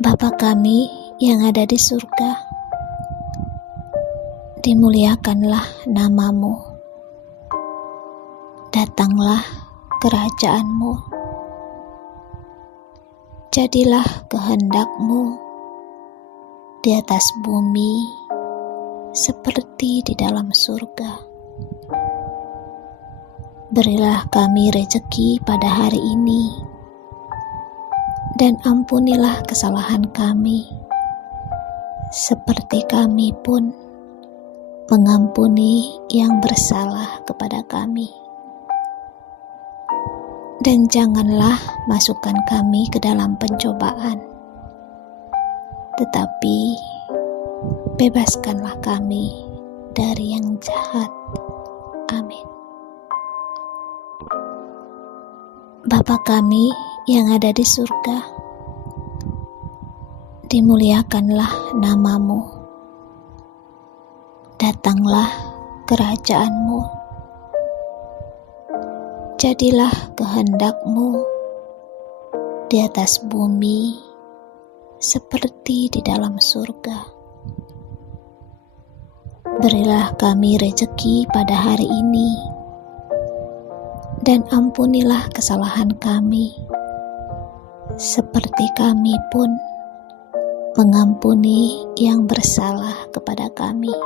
Bapa kami yang ada di surga, dimuliakanlah nama-Mu. Datanglah kerajaan-Mu. Jadilah kehendak-Mu di atas bumi seperti di dalam surga. Berilah kami rejeki pada hari ini, dan ampunilah kesalahan kami, seperti kami pun mengampuni yang bersalah kepada kami. Dan janganlah masukkan kami ke dalam pencobaan, tetapi bebaskanlah kami dari yang jahat. Amin. Bapa kami yang ada di surga, dimuliakanlah nama-Mu. Datanglah kerajaan-Mu. Jadilah kehendak-Mu di atas bumi seperti di dalam surga. Berilah kami rejeki pada hari ini, dan ampunilah kesalahan kami, seperti kami pun mengampuni yang bersalah kepada kami.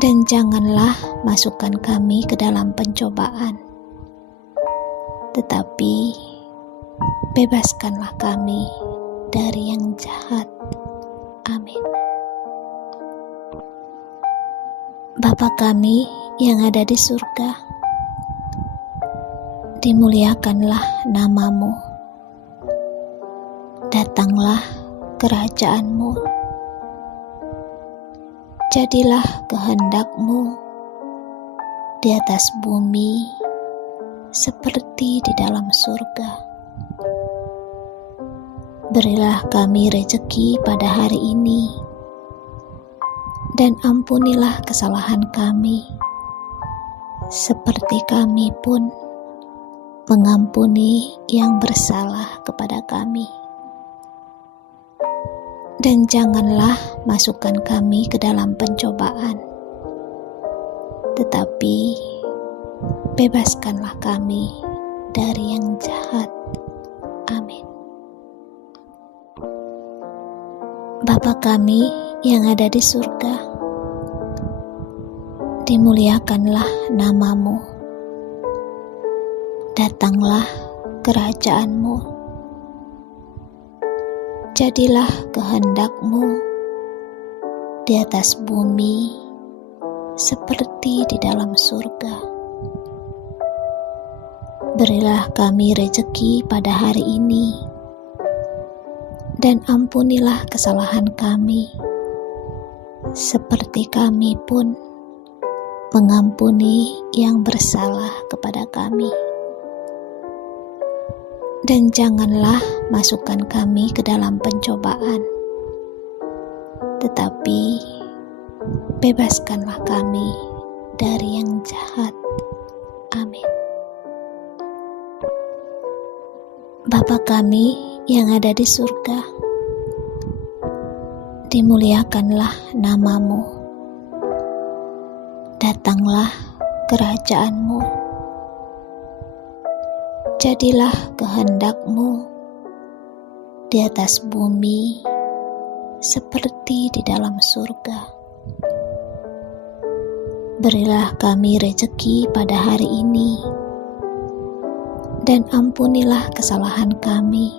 Dan janganlah masukkan kami ke dalam pencobaan, tetapi bebaskanlah kami dari yang jahat. Amin. Bapa kami yang ada di surga, dimuliakanlah nama-Mu. Datanglah kerajaan-Mu. Jadilah kehendak-Mu di atas bumi seperti di dalam surga. Berilah kami rejeki pada hari ini, dan ampunilah kesalahan kami, seperti kami pun mengampuni yang bersalah kepada kami. Dan janganlah masukkan kami ke dalam pencobaan, tetapi bebaskanlah kami dari yang jahat. Amin. Bapa kami yang ada di surga, dimuliakanlah nama-Mu. Datanglah kerajaan-Mu. Jadilah kehendak-Mu di atas bumi seperti di dalam surga. Berilah kami rejeki pada hari ini, dan ampunilah kesalahan kami, seperti kami pun mengampuni yang bersalah kepada kami. Dan janganlah masukkan kami ke dalam pencobaan, tetapi bebaskanlah kami dari yang jahat. Amin. Bapa kami yang ada di surga, dimuliakanlah nama-Mu. Datanglah kerajaan-Mu. Jadilah kehendak-Mu di atas bumi seperti di dalam surga. Berilah kami rejeki pada hari ini, dan ampunilah kesalahan kami,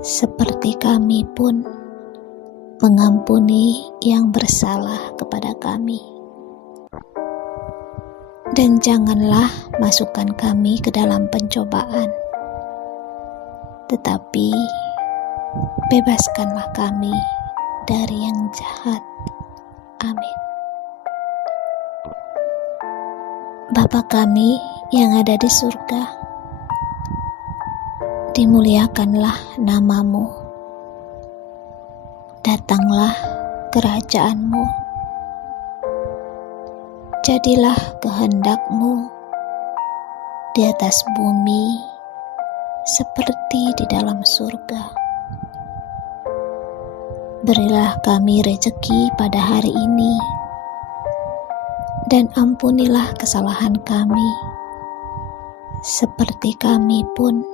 seperti kami pun mengampuni yang bersalah kepada kami. Dan janganlah masukkan kami ke dalam pencobaan, tetapi bebaskanlah kami dari yang jahat. Amin. Bapa kami yang ada di surga, dimuliakanlah nama-Mu. Datanglah kerajaan-Mu. Jadilah kehendak-Mu di atas bumi seperti di dalam surga. Berilah kami rejeki pada hari ini, dan ampunilah kesalahan kami, seperti kami pun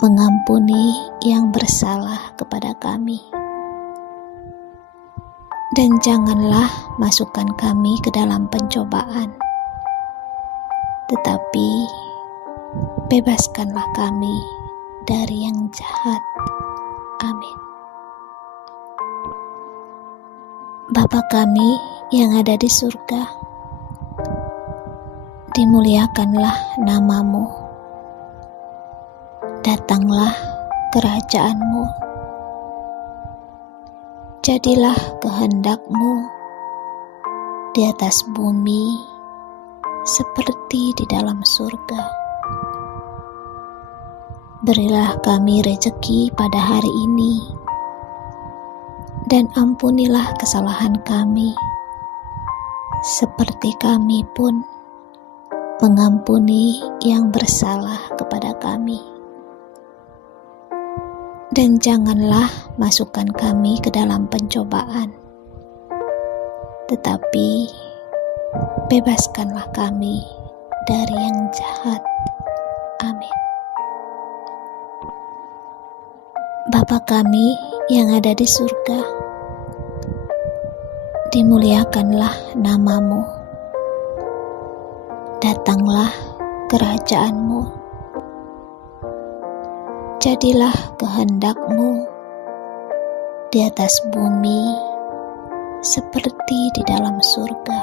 mengampuni yang bersalah kepada kami. Dan janganlah masukkan kami ke dalam pencobaan, tetapi bebaskanlah kami dari yang jahat. Amin. Bapa kami yang ada di surga, dimuliakanlah nama-Mu. Datanglah kerajaan-Mu. Jadilah kehendak-Mu di atas bumi seperti di dalam surga. Berilah kami rejeki pada hari ini, dan ampunilah kesalahan kami, seperti kami pun mengampuni yang bersalah kepada kami. Dan janganlah masukkan kami ke dalam pencobaan, tetapi bebaskanlah kami dari yang jahat. Amin. Bapa kami yang ada di surga, dimuliakanlah nama-Mu. Datanglah kerajaan-Mu. Jadilah kehendak-Mu di atas bumi seperti di dalam surga.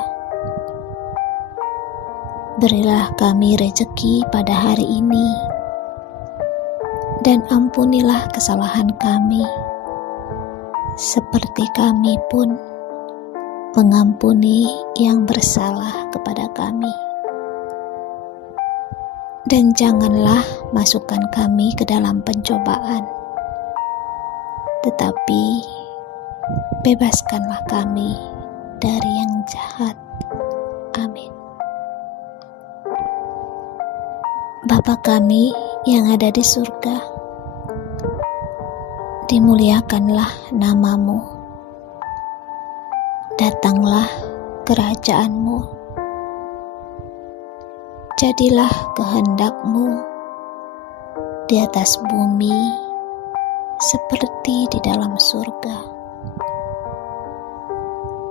Berilah kami rejeki pada hari ini, dan ampunilah kesalahan kami, seperti kami pun mengampuni yang bersalah kepada kami. Dan janganlah masukkan kami ke dalam pencobaan, tetapi bebaskanlah kami dari yang jahat. Amin. Bapa kami yang ada di surga, dimuliakanlah nama-Mu. Datanglah kerajaan-Mu. Jadilah kehendak-Mu di atas bumi seperti di dalam surga.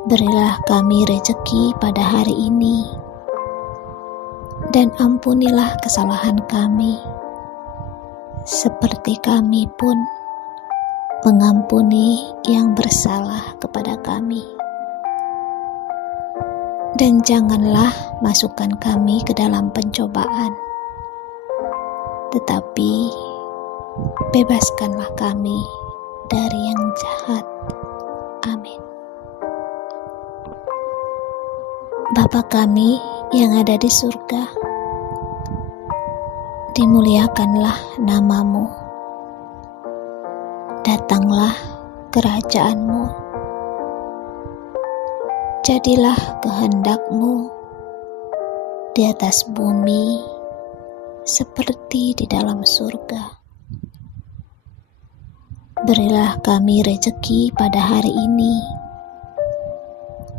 Berilah kami rejeki pada hari ini, dan ampunilah kesalahan kami, seperti kami pun mengampuni yang bersalah kepada kami. Dan janganlah masukkan kami ke dalam pencobaan, tetapi bebaskanlah kami dari yang jahat. Amin. Bapa kami yang ada di surga, dimuliakanlah nama-Mu. Datanglah kerajaan-Mu. Jadilah kehendak-Mu di atas bumi seperti di dalam surga. Berilah kami rejeki pada hari ini,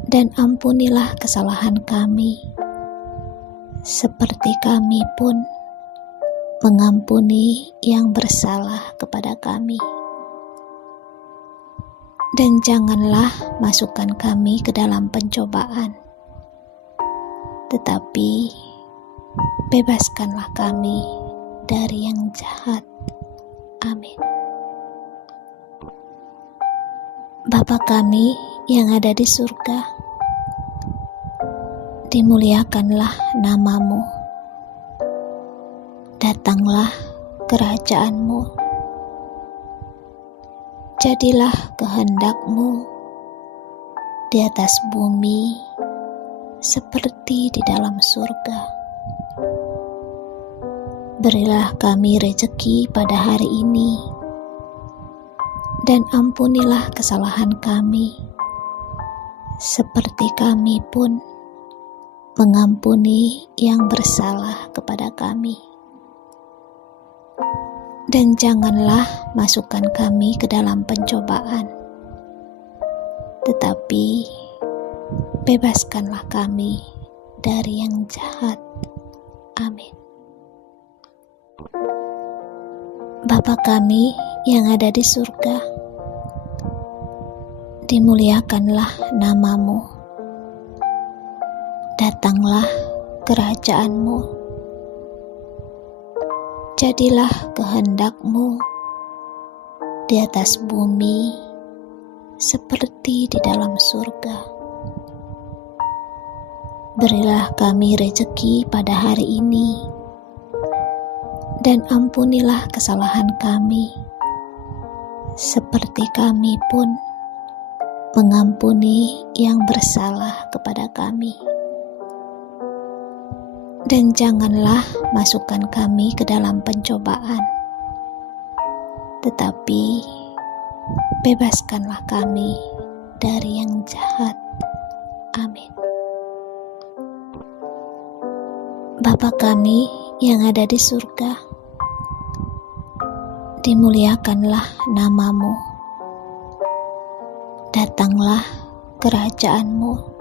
dan ampunilah kesalahan kami, seperti kami pun mengampuni yang bersalah kepada kami. Dan janganlah masukkan kami ke dalam pencobaan, tetapi bebaskanlah kami dari yang jahat. Amin. Bapa kami yang ada di surga, dimuliakanlah nama-Mu. Datanglah kerajaan-Mu. Jadilah kehendak-Mu di atas bumi seperti di dalam surga. Berilah kami rejeki pada hari ini, dan ampunilah kesalahan kami, seperti kami pun mengampuni yang bersalah kepada kami. dan janganlah masukkan kami ke dalam pencobaan, tetapi bebaskanlah kami dari yang jahat. Amin. Bapa kami yang ada di surga, dimuliakanlah nama-Mu. Datanglah kerajaan-Mu. Jadilah kehendak-Mu di atas bumi seperti di dalam surga. Berilah kami rejeki pada hari ini, dan ampunilah kesalahan kami, seperti kami pun mengampuni yang bersalah kepada kami. Dan janganlah masukkan kami ke dalam pencobaan, tetapi bebaskanlah kami dari yang jahat. Amin. Bapa kami yang ada di surga, dimuliakanlah nama-Mu. Datanglah kerajaan-Mu.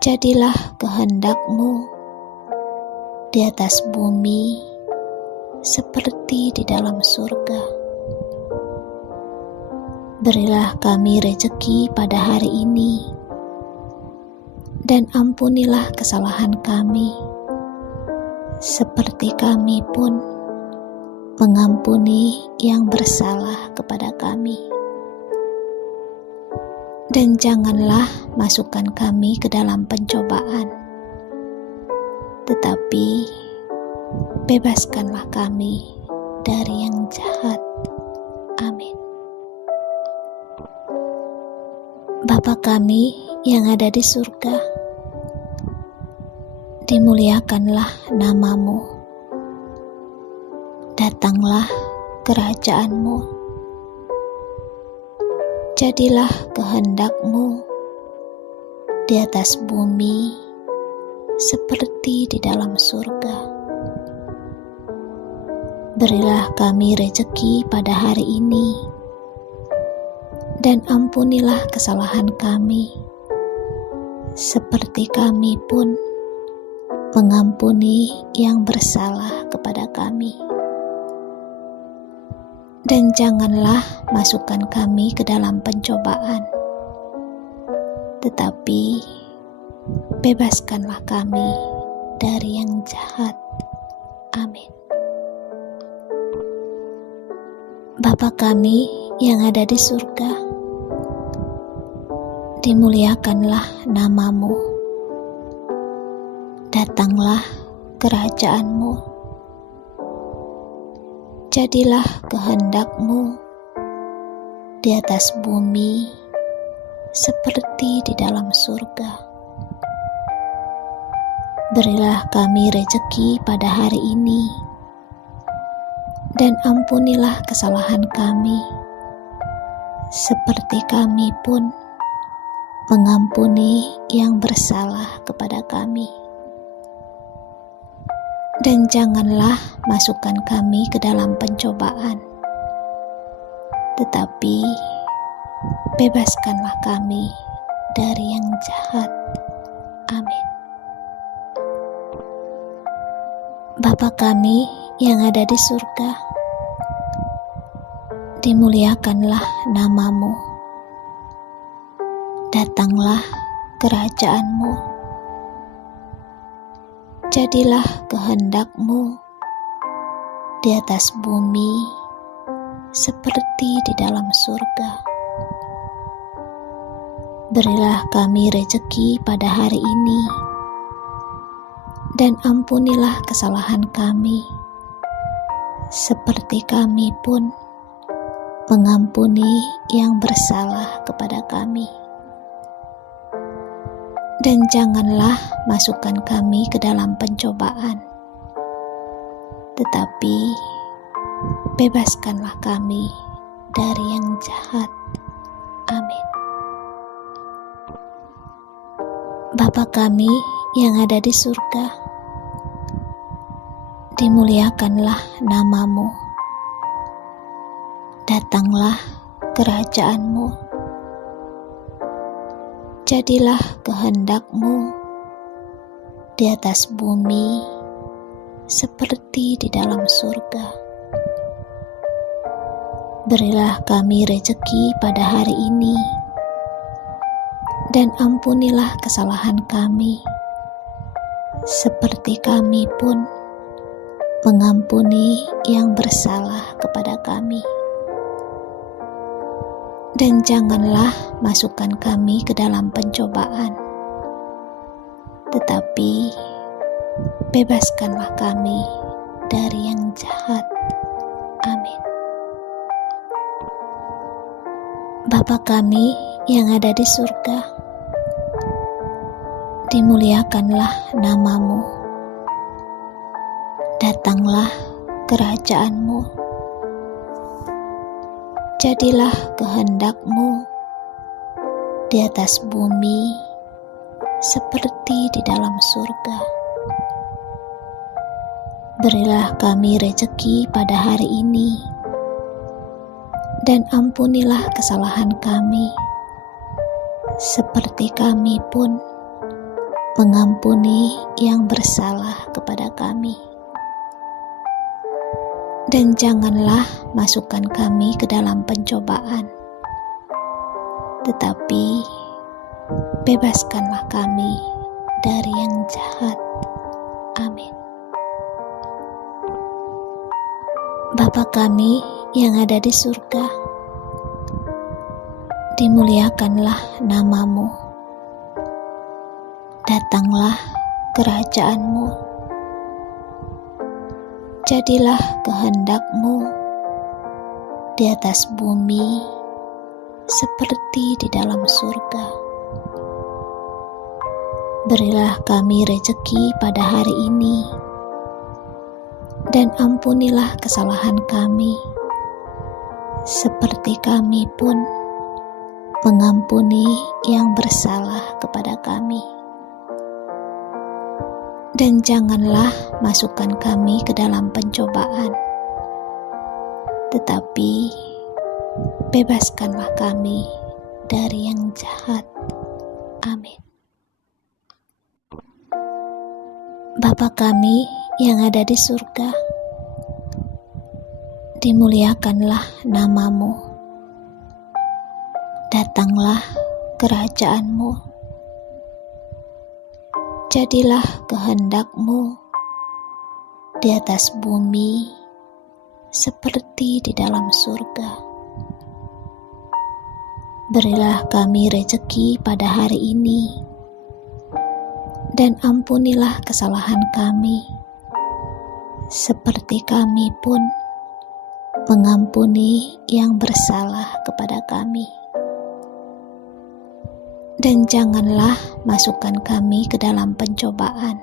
Jadilah kehendak-Mu di atas bumi seperti di dalam surga. Berilah kami rejeki pada hari ini, dan ampunilah kesalahan kami, seperti kami pun mengampuni yang bersalah kepada kami. Dan janganlah masukkan kami ke dalam pencobaan, tetapi bebaskanlah kami dari yang jahat. Amin. Bapa kami yang ada di surga, dimuliakanlah nama-Mu. Datanglah kerajaan-Mu. Jadilah kehendak-Mu di atas bumi seperti di dalam surga. Berilah kami rejeki pada hari ini, dan ampunilah kesalahan kami, seperti kami pun mengampuni yang bersalah kepada kami. Dan janganlah masukkan kami ke dalam pencobaan, tetapi bebaskanlah kami dari yang jahat. Amin. Bapa kami yang ada di surga, dimuliakanlah nama-Mu. Datanglah kerajaan-Mu. Jadilah kehendak-Mu di atas bumi seperti di dalam surga. Berilah kami rejeki pada hari ini, dan ampunilah kesalahan kami, seperti kami pun mengampuni yang bersalah kepada kami. Dan janganlah masukkan kami ke dalam pencobaan, tetapi bebaskanlah kami dari yang jahat. Amin. Bapa kami yang ada di surga, dimuliakanlah nama-Mu. Datanglah kerajaan-Mu. Jadilah kehendak-Mu di atas bumi seperti di dalam surga. Berilah kami rejeki pada hari ini, dan ampunilah kesalahan kami, seperti kami pun mengampuni yang bersalah kepada kami. Dan janganlah masukkan kami ke dalam pencobaan, tetapi bebaskanlah kami dari yang jahat. Amin. Bapa kami yang ada di surga, dimuliakanlah namamu, datanglah kerajaanmu, jadilah kehendakmu di atas bumi seperti di dalam surga. Berilah kami rejeki pada hari ini, dan ampunilah kesalahan kami, seperti kami pun mengampuni yang bersalah kepada kami. Dan janganlah masukkan kami ke dalam pencobaan, tetapi bebaskanlah kami dari yang jahat. Amin. Bapa kami yang ada di surga, dimuliakanlah namamu, datanglah kerajaanmu, jadilah kehendakmu di atas bumi seperti di dalam surga. Berilah kami rejeki pada hari ini, dan ampunilah kesalahan kami, seperti kami pun mengampuni yang bersalah kepada kami. Dan janganlah masukkan kami ke dalam pencobaan, tetapi bebaskanlah kami dari yang jahat. Amin. Bapa kami yang ada di surga, dimuliakanlah namamu, datanglah kerajaanmu, jadilah kehendakmu di atas bumi seperti di dalam surga. Berilah kami rejeki pada hari ini, dan ampunilah kesalahan kami, seperti kami pun mengampuni yang bersalah kepada kami. Dan janganlah masukkan kami ke dalam pencobaan, tetapi bebaskanlah kami dari yang jahat. Amin. Bapa kami yang ada di surga, dimuliakanlah namamu, datanglah kerajaanmu, jadilah kehendakmu di atas bumi seperti di dalam surga. Berilah kami rejeki pada hari ini, dan ampunilah kesalahan kami, seperti kami pun mengampuni yang bersalah kepada kami. Dan janganlah masukkan kami ke dalam pencobaan,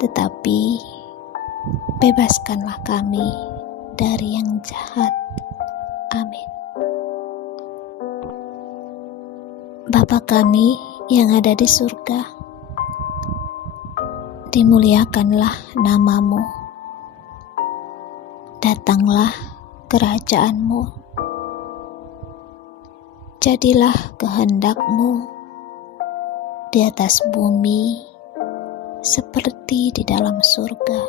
tetapi bebaskanlah kami dari yang jahat. Amin. Bapa kami yang ada di surga, dimuliakanlah namamu, datanglah kerajaanmu, jadilah kehendakmu di atas bumi seperti di dalam surga.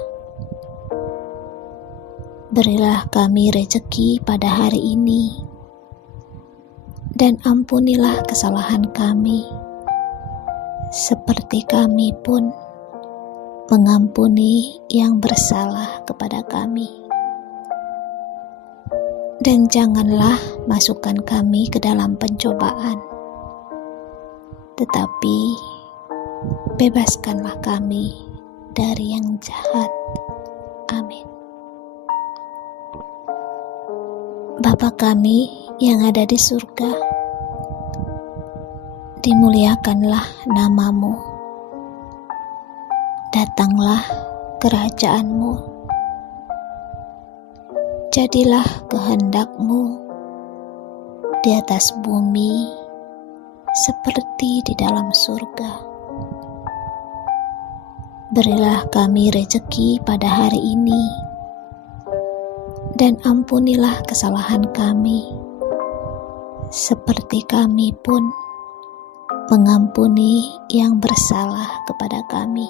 Berilah kami rejeki pada hari ini, dan ampunilah kesalahan kami, seperti kami pun mengampuni yang bersalah kepada kami. Dan janganlah masukkan kami ke dalam pencobaan, tetapi bebaskanlah kami dari yang jahat. Amin. Bapa kami yang ada di surga, dimuliakanlah namamu, datanglah kerajaanmu, jadilah kehendakmu di atas bumi seperti di dalam surga. Berilah kami rejeki pada hari ini, dan ampunilah kesalahan kami, seperti kami pun mengampuni yang bersalah kepada kami.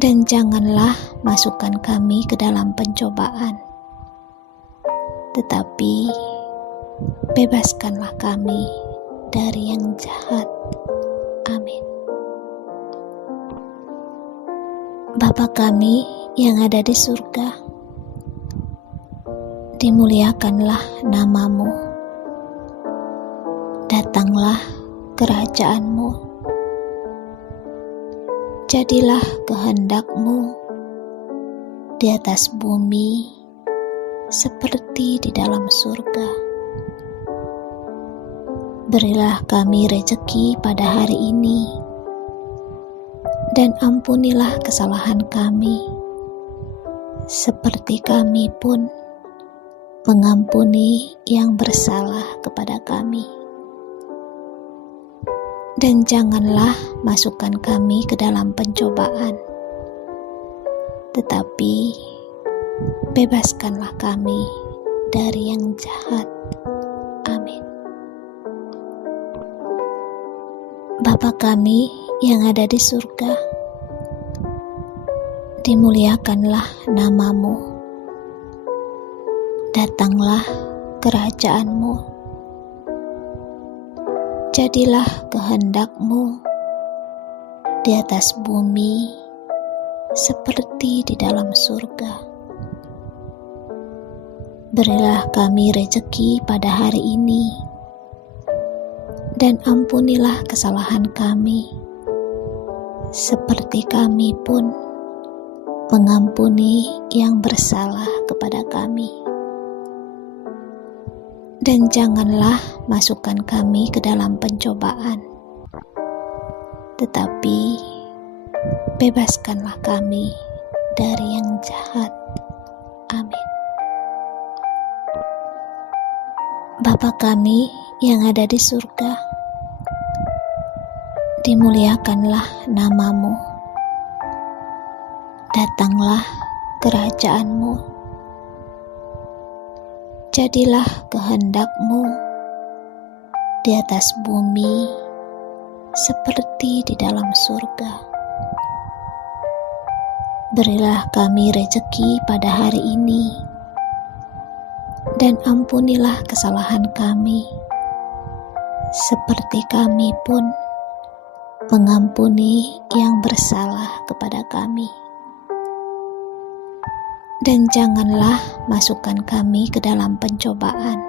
Dan janganlah masukkan kami ke dalam pencobaan, tetapi bebaskanlah kami dari yang jahat. Amin. Bapa kami yang ada di surga, dimuliakanlah nama-Mu. Datanglah kerajaan-Mu. Jadilah kehendak-Mu di atas bumi seperti di dalam surga. Berilah kami rejeki pada hari ini, dan ampunilah kesalahan kami, seperti kami pun mengampuni yang bersalah kepada kami. Dan janganlah masukkan kami ke dalam pencobaan, tetapi bebaskanlah kami dari yang jahat. Amin. Bapa kami yang ada di surga, dimuliakanlah nama-Mu. Datanglah kerajaan-Mu. Jadilah kehendak-Mu di atas bumi seperti di dalam surga. Berilah kami rejeki pada hari ini, dan ampunilah kesalahan kami, seperti kami pun mengampuni yang bersalah kepada kami. Dan janganlah masukkan kami ke dalam pencobaan, tetapi bebaskanlah kami dari yang jahat. Amin. Bapa kami yang ada di surga, dimuliakanlah nama-Mu. Datanglah kerajaan-Mu. Jadilah kehendak-Mu di atas bumi seperti di dalam surga. Berilah kami rejeki pada hari ini, dan ampunilah kesalahan kami, seperti kami pun mengampuni yang bersalah kepada kami. Dan janganlah masukkan kami ke dalam pencobaan,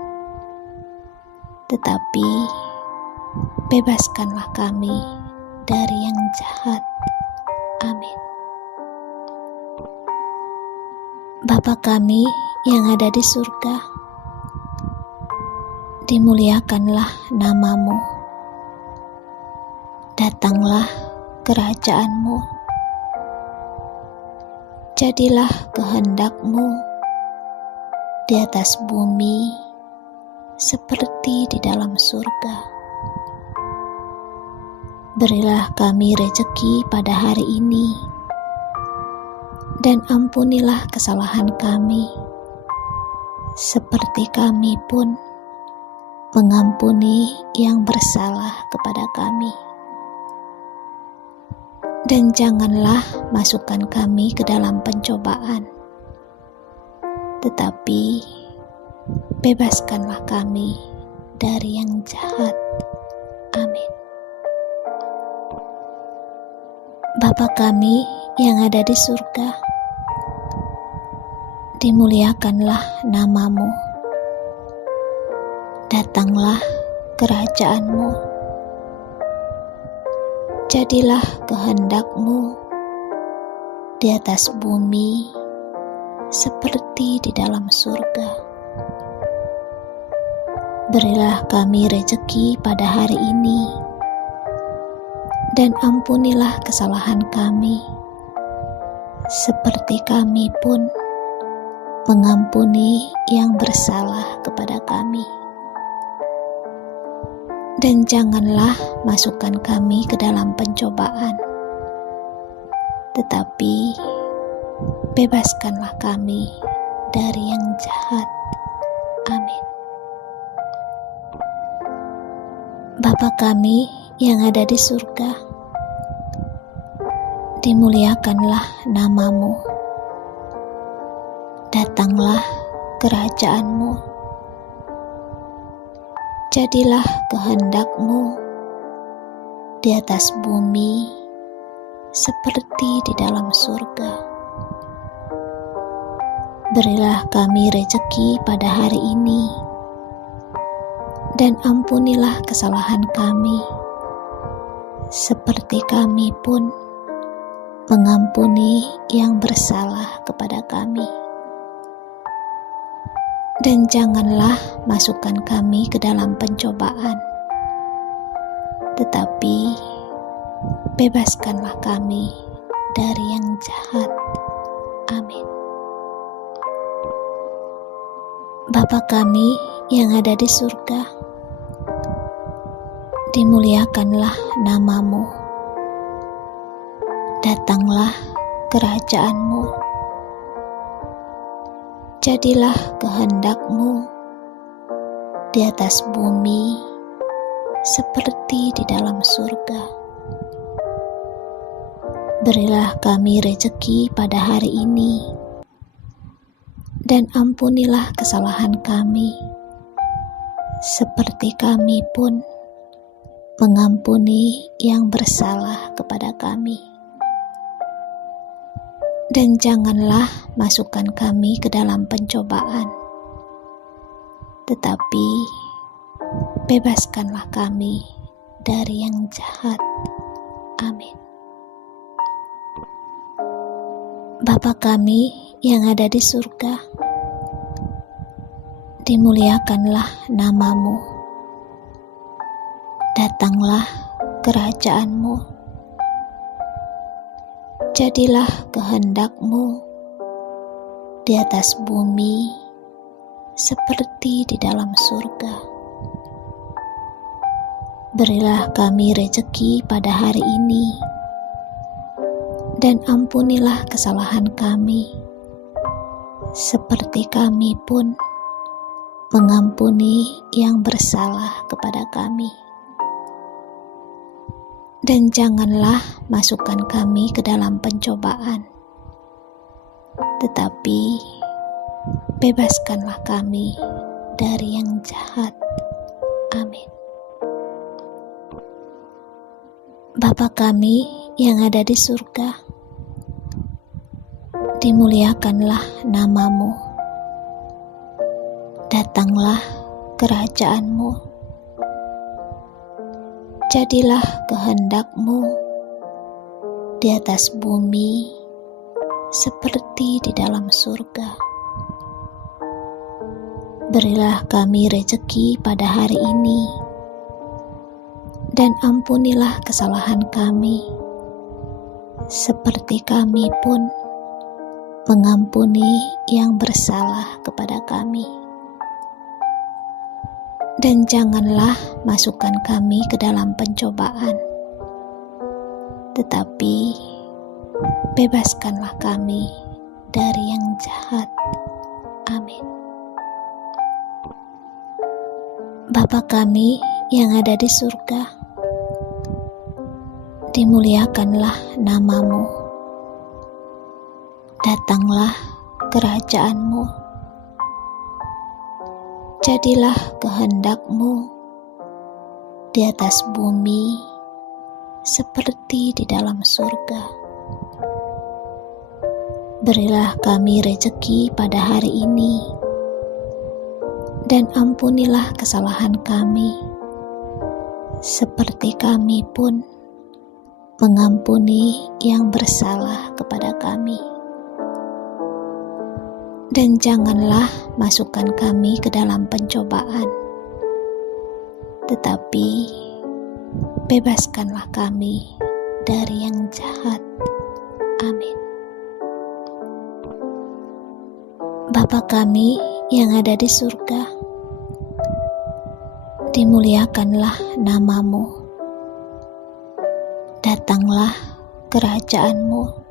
tetapi bebaskanlah kami dari yang jahat. Amin. Bapa kami yang ada di surga, dimuliakanlah nama-Mu. Datanglah kerajaan-Mu. Jadilah kehendak-Mu di atas bumi seperti di dalam surga. Berilah kami rejeki pada hari ini, dan ampunilah kesalahan kami, seperti kami pun mengampuni yang bersalah kepada kami. Dan janganlah masukkan kami ke dalam pencobaan, tetapi bebaskanlah kami dari yang jahat. Amin. Bapa kami yang ada di surga, dimuliakanlah nama-Mu. Datanglah kerajaan-Mu. Jadilah kehendak-Mu di atas bumi seperti di dalam surga. Berilah kami rejeki pada hari ini, dan ampunilah kesalahan kami, seperti kami pun mengampuni yang bersalah kepada kami. Dan janganlah masukkan kami ke dalam pencobaan, tetapi bebaskanlah kami dari yang jahat. Amin. Bapa kami yang ada di surga, dimuliakanlah nama-Mu. Datanglah kerajaan-Mu. Jadilah kehendak-Mu di atas bumi seperti di dalam surga. Berilah kami rejeki pada hari ini, dan ampunilah kesalahan kami, seperti kami pun mengampuni yang bersalah kepada kami. Dan janganlah masukkan kami ke dalam pencobaan, tetapi bebaskanlah kami dari yang jahat. Amin. Bapa kami yang ada di surga, dimuliakanlah nama-Mu. Datanglah kerajaan-Mu. Jadilah kehendak-Mu di atas bumi seperti di dalam surga. Berilah kami rejeki pada hari ini, dan ampunilah kesalahan kami, seperti kami pun mengampuni yang bersalah kepada kami. Dan janganlah masukkan kami ke dalam pencobaan, tetapi bebaskanlah kami dari yang jahat. Amin. Bapa kami yang ada di surga, dimuliakanlah nama-Mu. Datanglah kerajaan-Mu. Jadilah kehendak-Mu di atas bumi seperti di dalam surga. Berilah kami rejeki pada hari ini, dan ampunilah kesalahan kami, seperti kami pun mengampuni yang bersalah kepada kami. Dan janganlah masukkan kami ke dalam pencobaan, tetapi bebaskanlah kami dari yang jahat. Amin. Bapa kami yang ada di surga, dimuliakanlah nama-Mu. Datanglah kerajaan-Mu. Jadilah kehendak-Mu di atas bumi seperti di dalam surga. Berilah kami rejeki pada hari ini, dan ampunilah kesalahan kami, seperti kami pun mengampuni yang bersalah kepada kami. Dan janganlah masukkan kami ke dalam pencobaan, tetapi bebaskanlah kami dari yang jahat. Amin. Bapa kami yang ada di surga, dimuliakanlah nama-Mu. Datanglah kerajaan-Mu. Jadilah kehendak-Mu di atas bumi seperti di dalam surga. Berilah kami rejeki pada hari ini, dan ampunilah kesalahan kami, seperti kami pun mengampuni yang bersalah kepada kami. Dan janganlah masukkan kami ke dalam pencobaan, tetapi bebaskanlah kami dari yang jahat. Amin. Bapa kami yang ada di surga, dimuliakanlah nama-Mu. Datanglah kerajaan-Mu.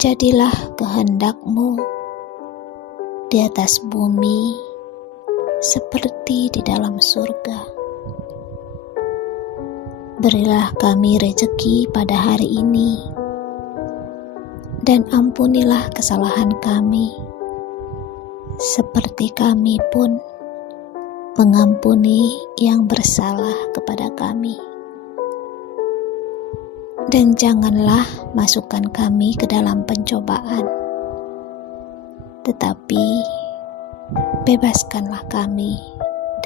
Jadilah kehendak-Mu di atas bumi seperti di dalam surga. Berilah kami rejeki pada hari ini, dan ampunilah kesalahan kami, seperti kami pun mengampuni yang bersalah kepada kami. Dan janganlah masukkan kami ke dalam pencobaan, tetapi bebaskanlah kami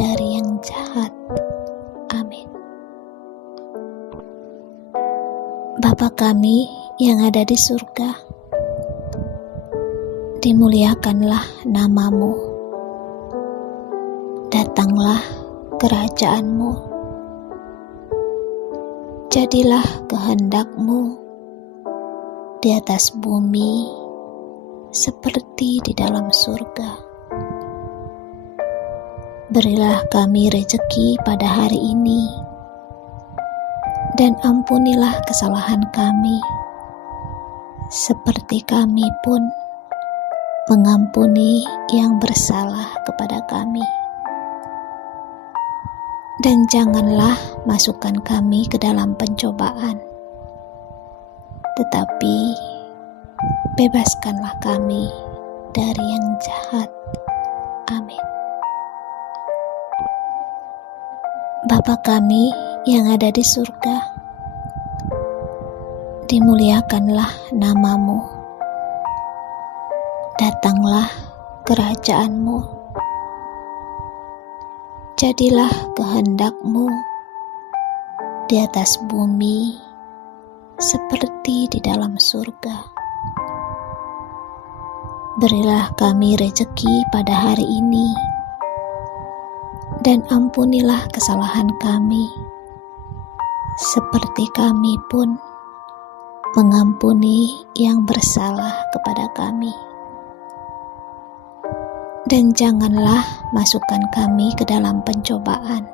dari yang jahat. Amin. Bapa kami yang ada di surga, dimuliakanlah nama-Mu. Datanglah kerajaan-Mu. Jadilah kehendak-Mu di atas bumi seperti di dalam surga. Berilah kami rejeki pada hari ini, dan ampunilah kesalahan kami, seperti kami pun mengampuni yang bersalah kepada kami. Dan janganlah masukkan kami ke dalam pencobaan, tetapi bebaskanlah kami dari yang jahat. Amin. Bapa kami yang ada di surga, dimuliakanlah nama-Mu. Datanglah kerajaan-Mu. Jadilah kehendak-Mu di atas bumi seperti di dalam surga. Berilah kami rejeki pada hari ini, dan ampunilah kesalahan kami, seperti kami pun mengampuni yang bersalah kepada kami. Dan janganlah masukkan kami ke dalam pencobaan,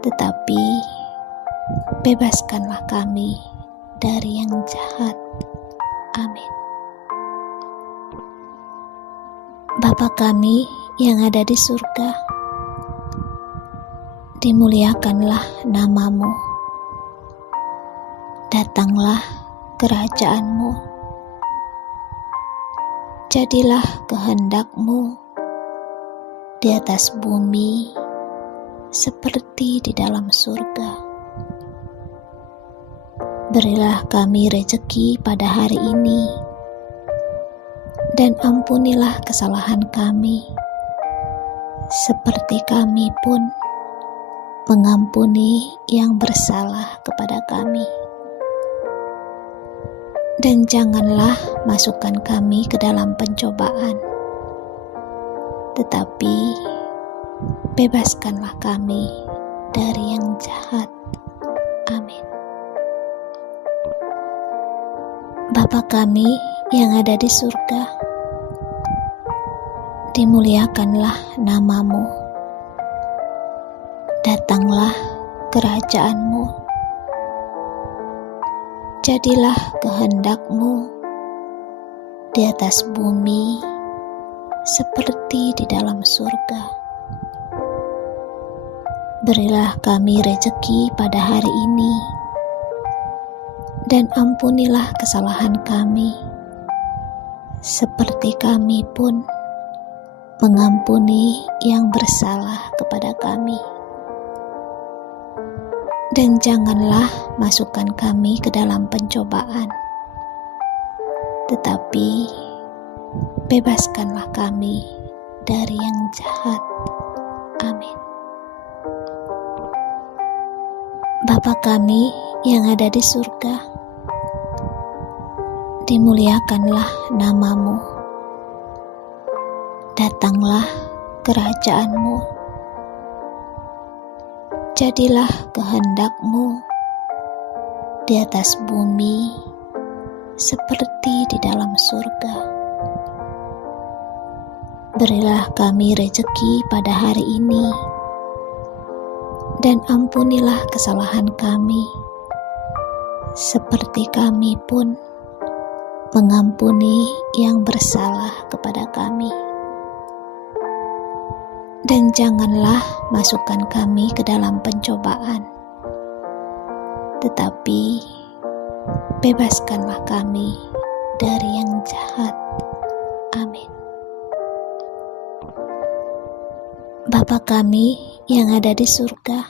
tetapi bebaskanlah kami dari yang jahat. Amin. Bapa kami yang ada di surga, dimuliakanlah nama-Mu. Datanglah kerajaan-Mu. Jadilah kehendak-Mu di atas bumi seperti di dalam surga. Berilah kami rejeki pada hari ini, dan ampunilah kesalahan kami, seperti kami pun mengampuni yang bersalah kepada kami. Dan janganlah masukkan kami ke dalam pencobaan, tetapi bebaskanlah kami dari yang jahat. Amin. Bapa kami yang ada di surga, dimuliakanlah nama-Mu. Datanglah kerajaan-Mu. Jadilah kehendak-Mu di atas bumi seperti di dalam surga. Berilah kami rejeki pada hari ini, dan ampunilah kesalahan kami, seperti kami pun mengampuni yang bersalah kepada kami. Dan janganlah masukkan kami ke dalam pencobaan, tetapi bebaskanlah kami dari yang jahat. Amin. Bapa kami yang ada di surga, dimuliakanlah nama-Mu. Datanglah kerajaan-Mu. Jadilah kehendak-Mu di atas bumi seperti di dalam surga. Berilah kami rejeki pada hari ini, dan ampunilah kesalahan kami, seperti kami pun mengampuni yang bersalah kepada kami. Dan janganlah masukkan kami ke dalam pencobaan, tetapi bebaskanlah kami dari yang jahat. Amin. Bapa kami yang ada di surga,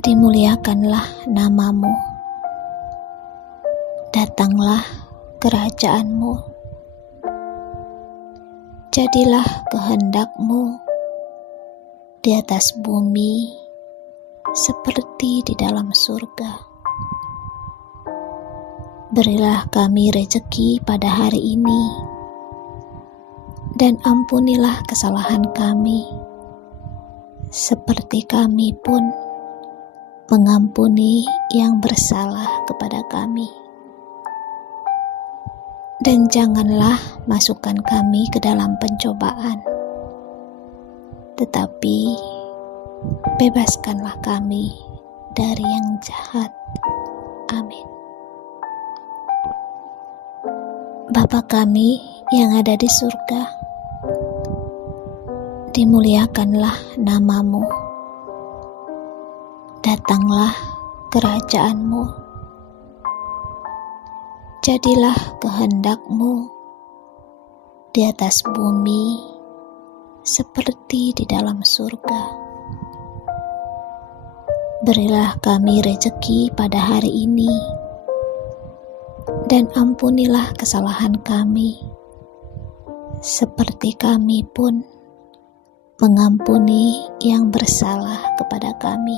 dimuliakanlah nama-Mu. Datanglah kerajaan-Mu. Jadilah kehendak-Mu di atas bumi seperti di dalam surga. Berilah kami rejeki pada hari ini, dan ampunilah kesalahan kami, seperti kami pun mengampuni yang bersalah kepada kami. Dan janganlah masukkan kami ke dalam pencobaan, tetapi bebaskanlah kami dari yang jahat. Amin. Bapa kami yang ada di surga, dimuliakanlah nama-Mu. Datanglah kerajaan-Mu. Jadilah kehendak-Mu di atas bumi seperti di dalam surga. Berilah kami rejeki pada hari ini, dan ampunilah kesalahan kami, seperti kami pun mengampuni yang bersalah kepada kami.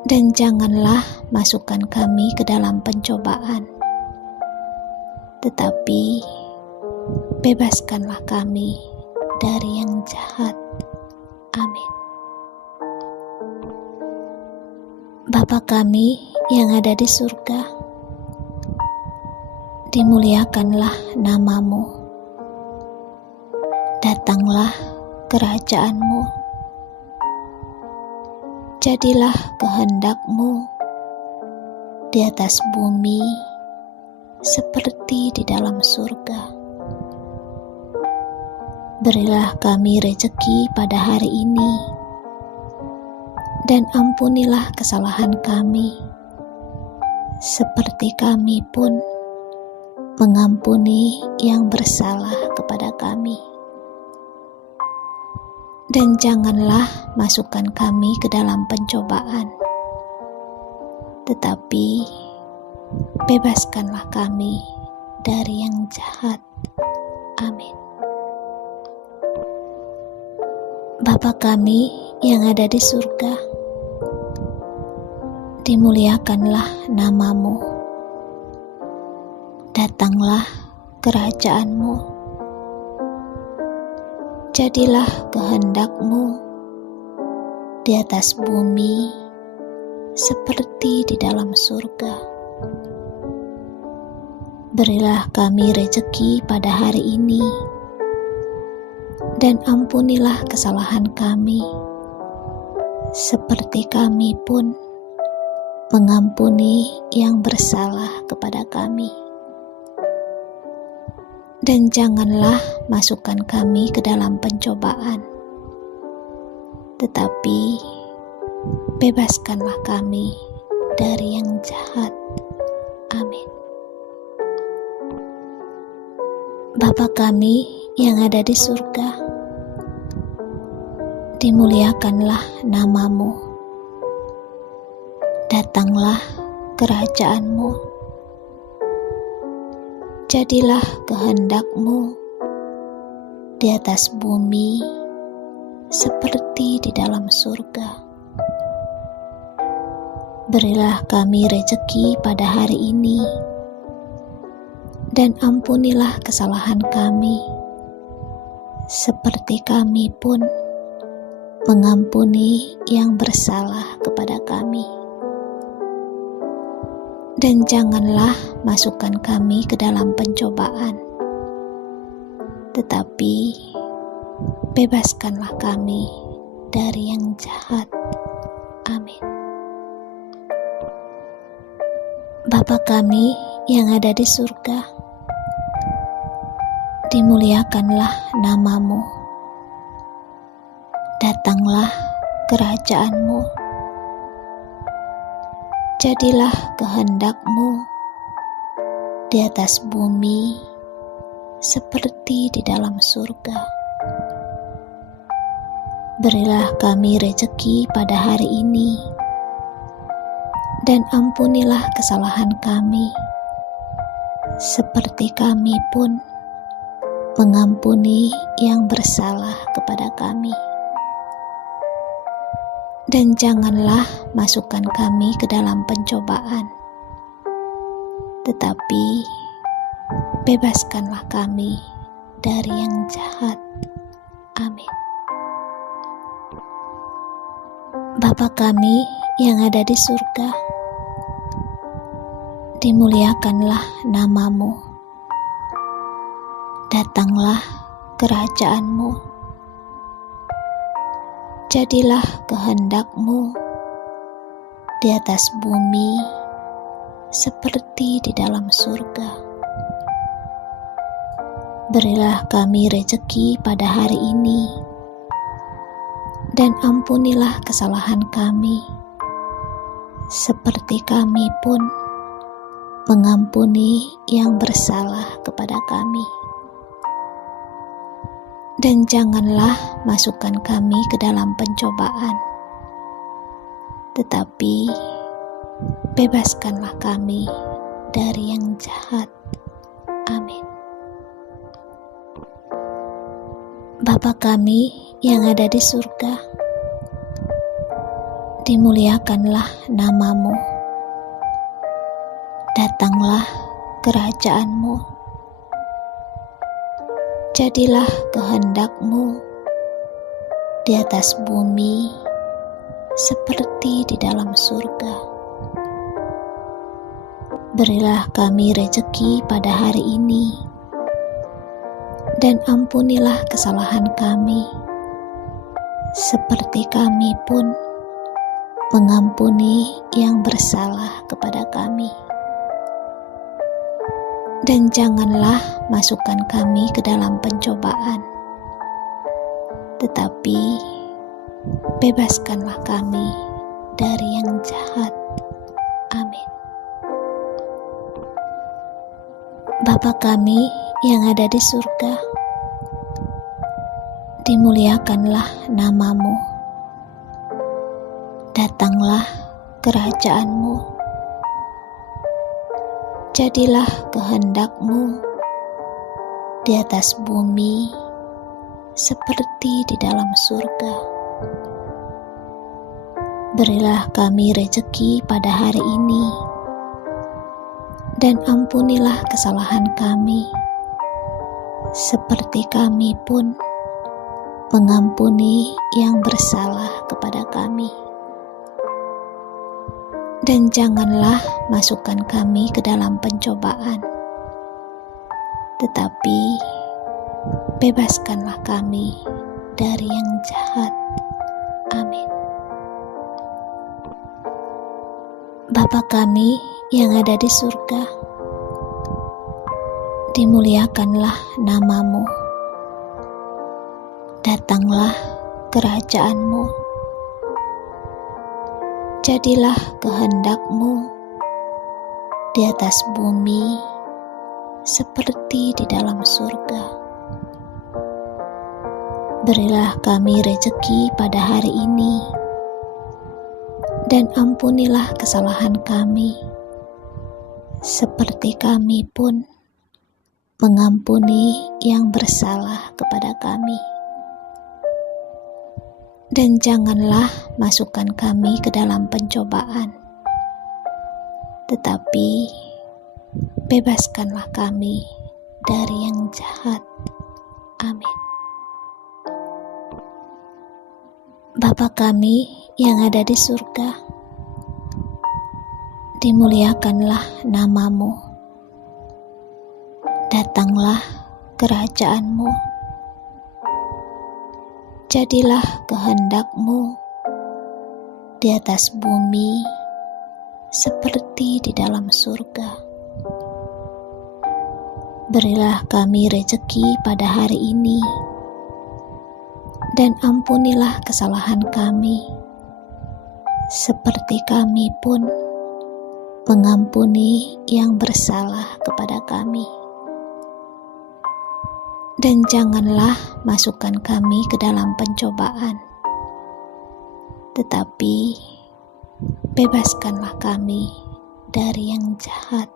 Dan janganlah masukkan kami ke dalam pencobaan, tetapi bebaskanlah kami dari yang jahat. Amin. Bapa kami yang ada di surga, dimuliakanlah nama-Mu. Datanglah kerajaan-Mu. Jadilah kehendak-Mu di atas bumi seperti di dalam surga. Berilah kami rejeki pada hari ini, dan ampunilah kesalahan kami, seperti kami pun mengampuni yang bersalah kepada kami. Dan janganlah masukkan kami ke dalam pencobaan, tetapi bebaskanlah kami dari yang jahat. Amin. Bapa kami yang ada di surga, dimuliakanlah nama-Mu. Datanglah kerajaan-Mu. Jadilah kehendak-Mu di atas bumi seperti di dalam surga. Berilah kami rejeki pada hari ini, dan ampunilah kesalahan kami, seperti kami pun mengampuni yang bersalah kepada kami. Dan janganlah masukkan kami ke dalam pencobaan, tetapi bebaskanlah kami dari yang jahat. Amin. Bapa kami yang ada di surga, dimuliakanlah nama-Mu. Datanglah kerajaan-Mu. Jadilah kehendak-Mu di atas bumi seperti di dalam surga. Berilah kami rejeki pada hari ini, dan ampunilah kesalahan kami, seperti kami pun mengampuni yang bersalah kepada kami. Dan janganlah masukkan kami ke dalam pencobaan, tetapi bebaskanlah kami dari yang jahat. Amin. Bapa kami yang ada di surga, dimuliakanlah nama-Mu. Datanglah kerajaan-Mu. Jadilah kehendak-Mu di atas bumi seperti di dalam surga. Berilah kami rejeki pada hari ini, dan ampunilah kesalahan kami, seperti kami pun mengampuni yang bersalah kepada kami. Dan janganlah masukkan kami ke dalam pencobaan, tetapi bebaskanlah kami dari yang jahat. Amin. Bapa kami yang ada di surga, dimuliakanlah nama-Mu. Datanglah kerajaan-Mu. Jadilah kehendak-Mu di atas bumi seperti di dalam surga. Berilah kami rejeki pada hari ini, dan ampunilah kesalahan kami, seperti kami pun mengampuni yang bersalah kepada kami. Dan janganlah masukkan kami ke dalam pencobaan, tetapi bebaskanlah kami dari yang jahat. Amin. Bapa kami yang ada di surga, dimuliakanlah nama-Mu. Datanglah kerajaan-Mu. Jadilah kehendak-Mu di atas bumi seperti di dalam surga. Berilah kami rejeki pada hari ini, dan ampunilah kesalahan kami, seperti kami pun mengampuni yang bersalah kepada kami. Dan janganlah masukkan kami ke dalam pencobaan, tetapi bebaskanlah kami dari yang jahat. Amin. Bapa kami yang ada di surga, dimuliakanlah nama-Mu. Datanglah kerajaan-Mu. Jadilah kehendak-Mu di atas bumi seperti di dalam surga. Berilah kami rejeki pada hari ini, dan ampunilah kesalahan kami, seperti kami pun mengampuni yang bersalah kepada kami. Dan janganlah masukkan kami ke dalam pencobaan, tetapi bebaskanlah kami dari yang jahat. Amin. Bapa kami yang ada di surga, dimuliakanlah nama-Mu. Datanglah kerajaan-Mu. Jadilah kehendak-Mu di atas bumi seperti di dalam surga. Berilah kami rejeki pada hari ini, dan ampunilah kesalahan kami, seperti kami pun mengampuni yang bersalah kepada kami. Dan janganlah masukkan kami ke dalam pencobaan, tetapi bebaskanlah kami dari yang jahat. Amin. Bapa kami yang ada di surga, dimuliakanlah nama-Mu. Datanglah kerajaan-Mu. Jadilah kehendak-Mu di atas bumi seperti di dalam surga. Berilah kami rejeki pada hari ini, dan ampunilah kesalahan kami, seperti kami pun mengampuni yang bersalah kepada kami. Dan janganlah masukkan kami ke dalam pencobaan, tetapi bebaskanlah kami dari yang jahat.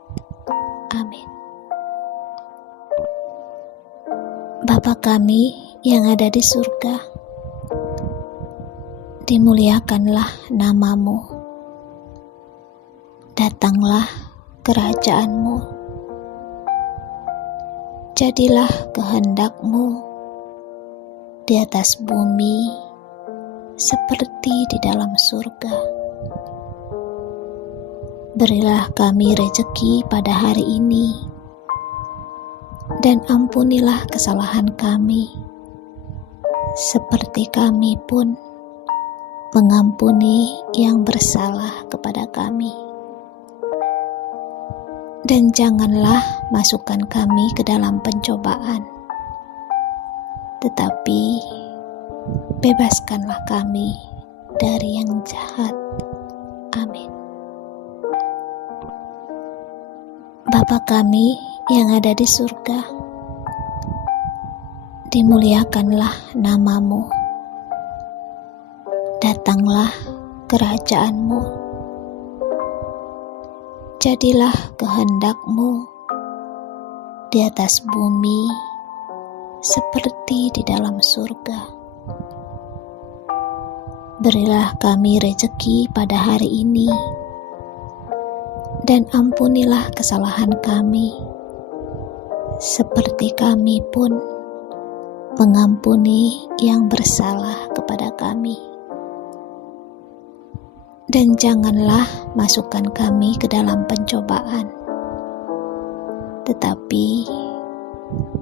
Amin. Bapa kami yang ada di surga, dimuliakanlah nama-Mu. Datanglah kerajaan-Mu. Jadilah kehendak-Mu di atas bumi seperti di dalam surga. Berilah kami rejeki pada hari ini, dan ampunilah kesalahan kami, seperti kami pun mengampuni yang bersalah kepada kami. Dan janganlah masukkan kami ke dalam pencobaan, tetapi bebaskanlah kami dari yang jahat. Amin. Bapa kami yang ada di surga, dimuliakanlah nama-Mu. Datanglah kerajaan-Mu. Jadilah kehendak-Mu di atas bumi seperti di dalam surga. Berilah kami rejeki pada hari ini, dan ampunilah kesalahan kami, seperti kami pun mengampuni yang bersalah kepada kami. Dan janganlah masukkan kami ke dalam pencobaan, tetapi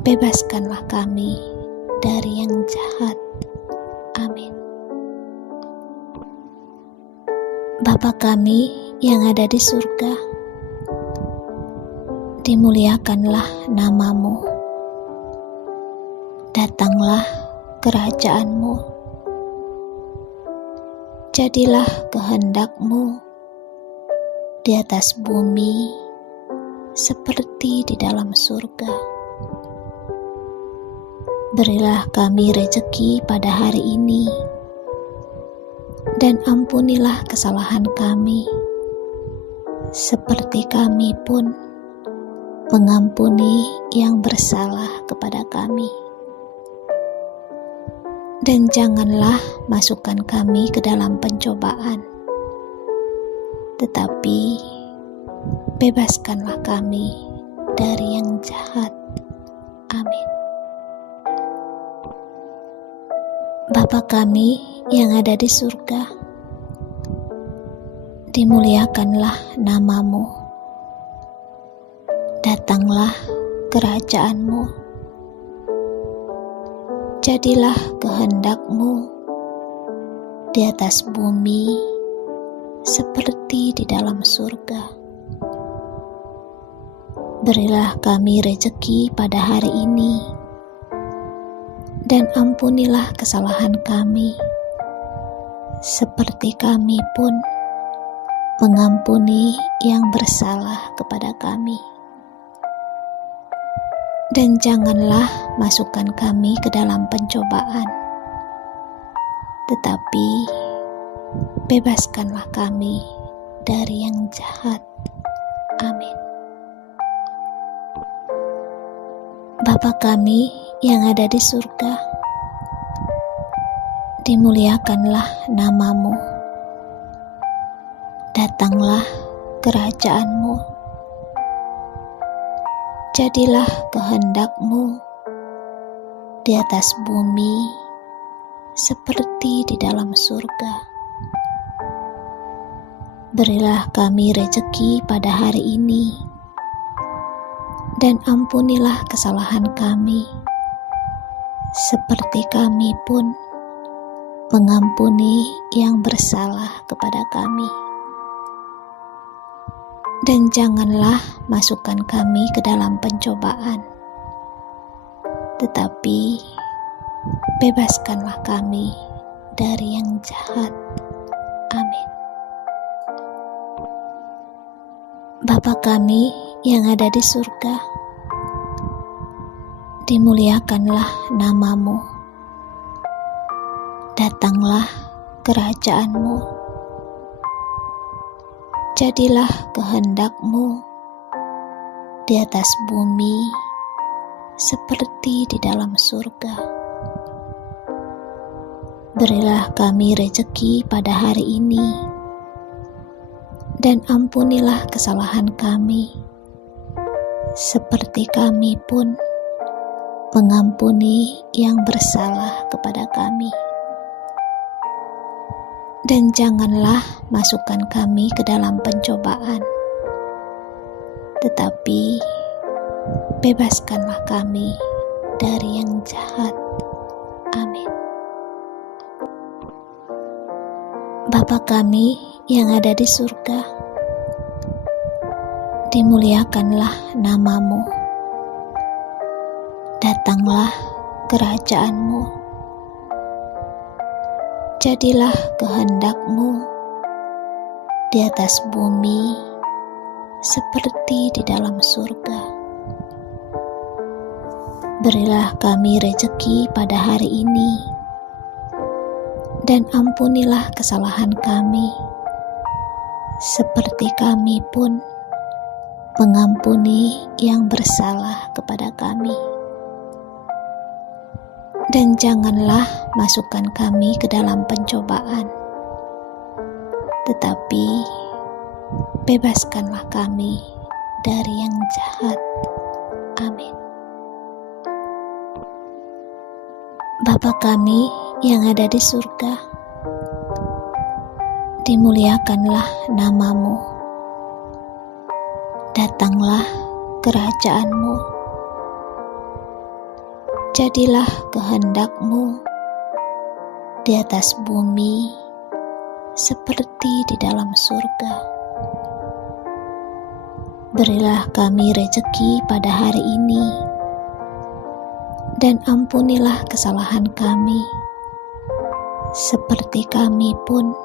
bebaskanlah kami dari yang jahat. Amin. Bapa kami yang ada di surga, dimuliakanlah nama-Mu. Datanglah kerajaan-Mu. Jadilah kehendak-Mu di atas bumi seperti di dalam surga. Berilah kami rejeki pada hari ini, dan ampunilah kesalahan kami, seperti kami pun mengampuni yang bersalah kepada kami. Dan janganlah masukkan kami ke dalam pencobaan, tetapi bebaskanlah kami dari yang jahat. Amin. Bapa kami yang ada di surga, dimuliakanlah nama-Mu. Datanglah kerajaan-Mu. Jadilah kehendak-Mu di atas bumi seperti di dalam surga. Berilah kami rejeki pada hari ini, dan ampunilah kesalahan kami, seperti kami pun mengampuni yang bersalah kepada kami. Dan janganlah masukkan kami ke dalam pencobaan, tetapi bebaskanlah kami dari yang jahat. Amin. Bapa kami yang ada di surga, dimuliakanlah nama-Mu. Datanglah kerajaan-Mu. Jadilah kehendak-Mu di atas bumi seperti di dalam surga. Berilah kami rejeki pada hari ini, dan ampunilah kesalahan kami, seperti kami pun mengampuni yang bersalah kepada kami. Dan janganlah masukkan kami ke dalam pencobaan, tetapi bebaskanlah kami dari yang jahat. Amin. Bapa kami yang ada di surga, dimuliakanlah nama-Mu. Datanglah kerajaan-Mu. Jadilah kehendak-Mu di atas bumi seperti di dalam surga. Berilah kami rejeki pada hari ini, dan ampunilah kesalahan kami, seperti kami pun mengampuni yang bersalah kepada kami. Dan janganlah masukkan kami ke dalam pencobaan, tetapi bebaskanlah kami dari yang jahat. Amin. Bapa kami yang ada di surga, dimuliakanlah nama-Mu. Datanglah kerajaan-Mu. Jadilah kehendak-Mu di atas bumi seperti di dalam surga. Berilah kami rejeki pada hari ini, dan ampunilah kesalahan kami, seperti kami pun mengampuni yang bersalah kepada kami. Dan janganlah masukkan kami ke dalam pencobaan, tetapi bebaskanlah kami dari yang jahat. Amin. Bapa kami yang ada di surga, dimuliakanlah nama-Mu. Datanglah kerajaan-Mu. Jadilah kehendak-Mu di atas bumi seperti di dalam surga. Berilah kami rejeki pada hari ini, dan ampunilah kesalahan kami, seperti kami pun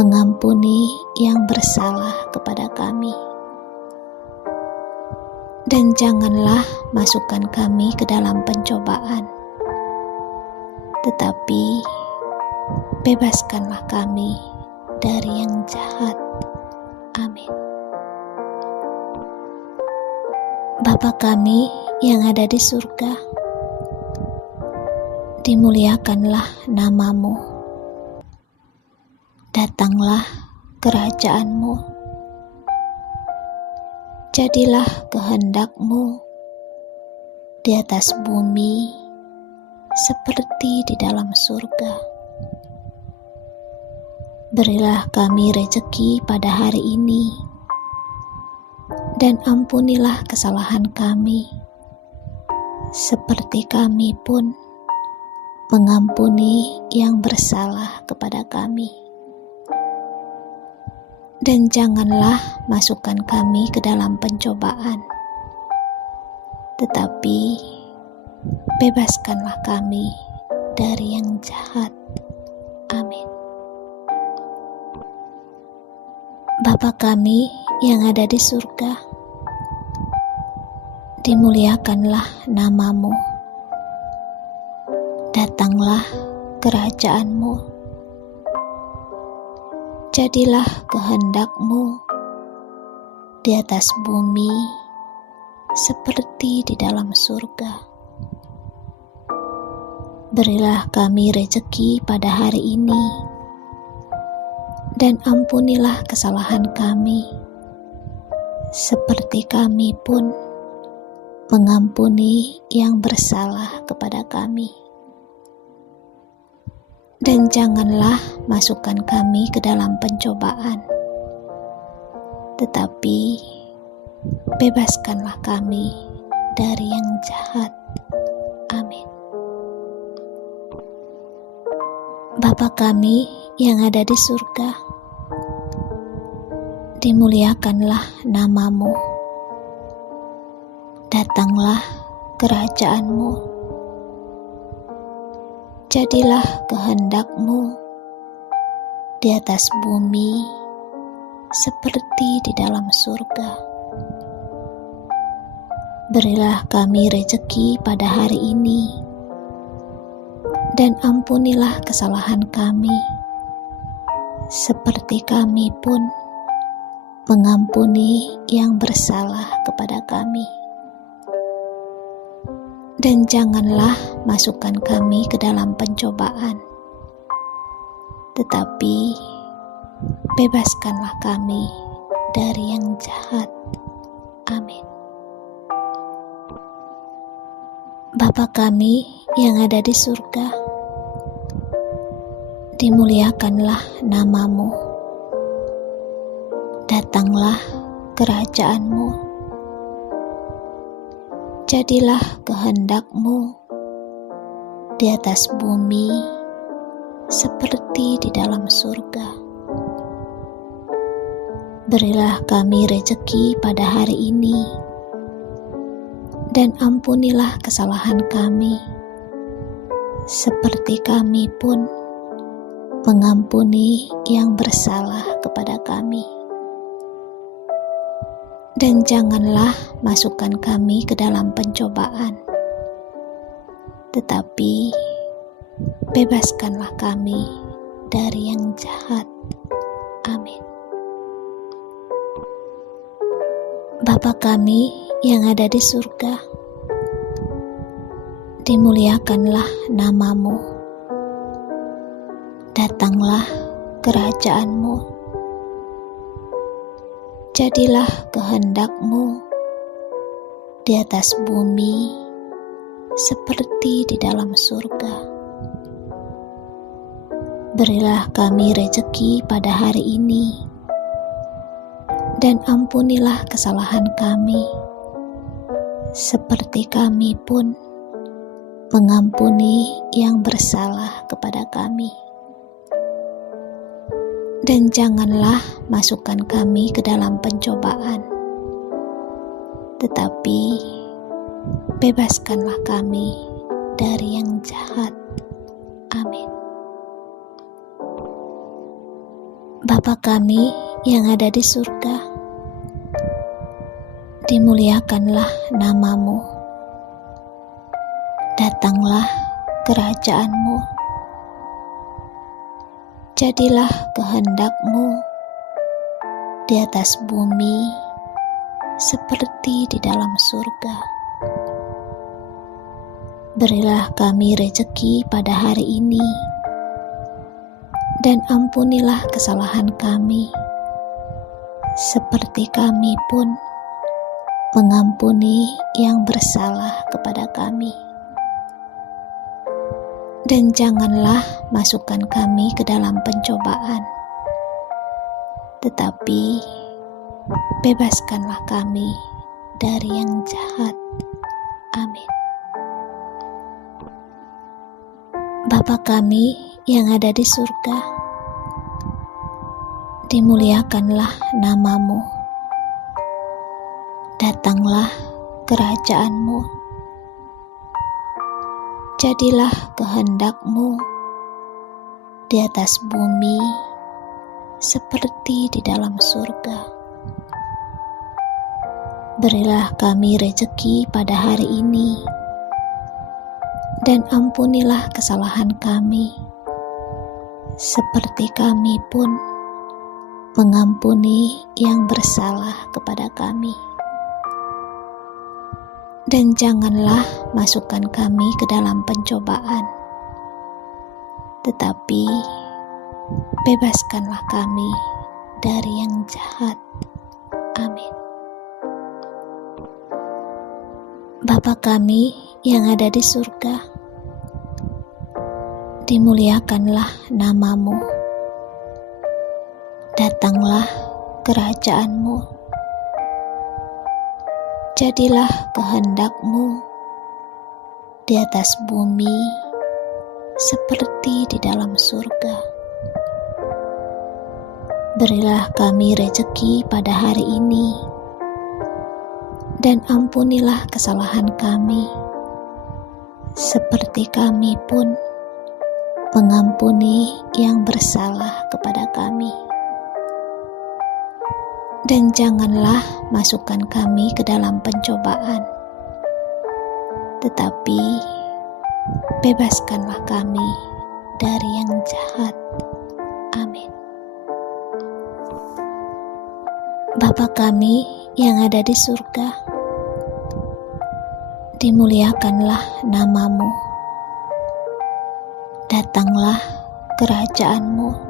mengampuni yang bersalah kepada kami. Dan janganlah masukkan kami ke dalam pencobaan, tetapi bebaskanlah kami dari yang jahat. Amin. Bapa kami yang ada di surga, dimuliakanlah nama-Mu. Datanglah kerajaan-Mu. Jadilah kehendak-Mu di atas bumi seperti di dalam surga. Berilah kami rejeki pada hari ini, dan ampunilah kesalahan kami, seperti kami pun mengampuni yang bersalah kepada kami. Dan janganlah masukkan kami ke dalam pencobaan, tetapi bebaskanlah kami dari yang jahat. Amin. Bapa kami yang ada di surga, dimuliakanlah nama-Mu. Datanglah kerajaan-Mu. Jadilah kehendak-Mu di atas bumi seperti di dalam surga. Berilah kami rejeki pada hari ini, dan ampunilah kesalahan kami, seperti kami pun mengampuni yang bersalah kepada kami. Dan janganlah masukkan kami ke dalam pencobaan, tetapi bebaskanlah kami dari yang jahat. Amin. Bapa kami yang ada di surga, dimuliakanlah namamu, datanglah kerajaanmu, jadilah kehendakmu di atas bumi seperti di dalam surga. Berilah kami rejeki pada hari ini, dan ampunilah kesalahan kami, seperti kami pun mengampuni yang bersalah kepada kami. Dan janganlah masukkan kami ke dalam pencobaan, tetapi bebaskanlah kami dari yang jahat. Amin. Bapa kami yang ada di surga, dimuliakanlah namamu, datanglah kerajaanmu, jadilah kehendakmu di atas bumi seperti di dalam surga. Berilah kami rejeki pada hari ini, dan ampunilah kesalahan kami, seperti kami pun mengampuni yang bersalah kepada kami. Dan janganlah masukkan kami ke dalam pencobaan, tetapi bebaskanlah kami dari yang jahat. Amin. Bapa kami yang ada di surga, dimuliakanlah namamu, datanglah kerajaanmu, jadilah kehendakmu di atas bumi seperti di dalam surga. Berilah kami rejeki pada hari ini, dan ampunilah kesalahan kami, seperti kami pun mengampuni yang bersalah kepada kami. Dan janganlah masukkan kami ke dalam pencobaan, tetapi bebaskanlah kami dari yang jahat. Amin. Bapa kami yang ada di surga, dimuliakanlah namamu, datanglah kerajaanmu, jadilah kehendakmu di atas bumi seperti di dalam surga. Berilah kami rejeki pada hari ini, dan ampunilah kesalahan kami, seperti kami pun mengampuni yang bersalah kepada kami. Dan janganlah masukkan kami ke dalam pencobaan, tetapi bebaskanlah kami dari yang jahat. Amin. Bapa kami yang ada di surga, dimuliakanlah namamu, datanglah kerajaanmu, jadilah kehendakmu di atas bumi seperti di dalam surga. Berilah kami rejeki pada hari ini, dan ampunilah kesalahan kami, seperti kami pun mengampuni yang bersalah kepada kami. Dan janganlah masukkan kami ke dalam pencobaan, tetapi bebaskanlah kami dari yang jahat. Amin. Bapa kami yang ada di surga, dimuliakanlah namamu, datanglah kerajaanmu, jadilah kehendakmu di atas bumi seperti di dalam surga. Berilah kami rejeki pada hari ini, dan ampunilah kesalahan kami, seperti kami pun mengampuni yang bersalah kepada kami. Dan janganlah masukkan kami ke dalam pencobaan, tetapi bebaskanlah kami dari yang jahat. Amin. Bapa kami yang ada di surga, dimuliakanlah nama-Mu. Datanglah kerajaan-Mu.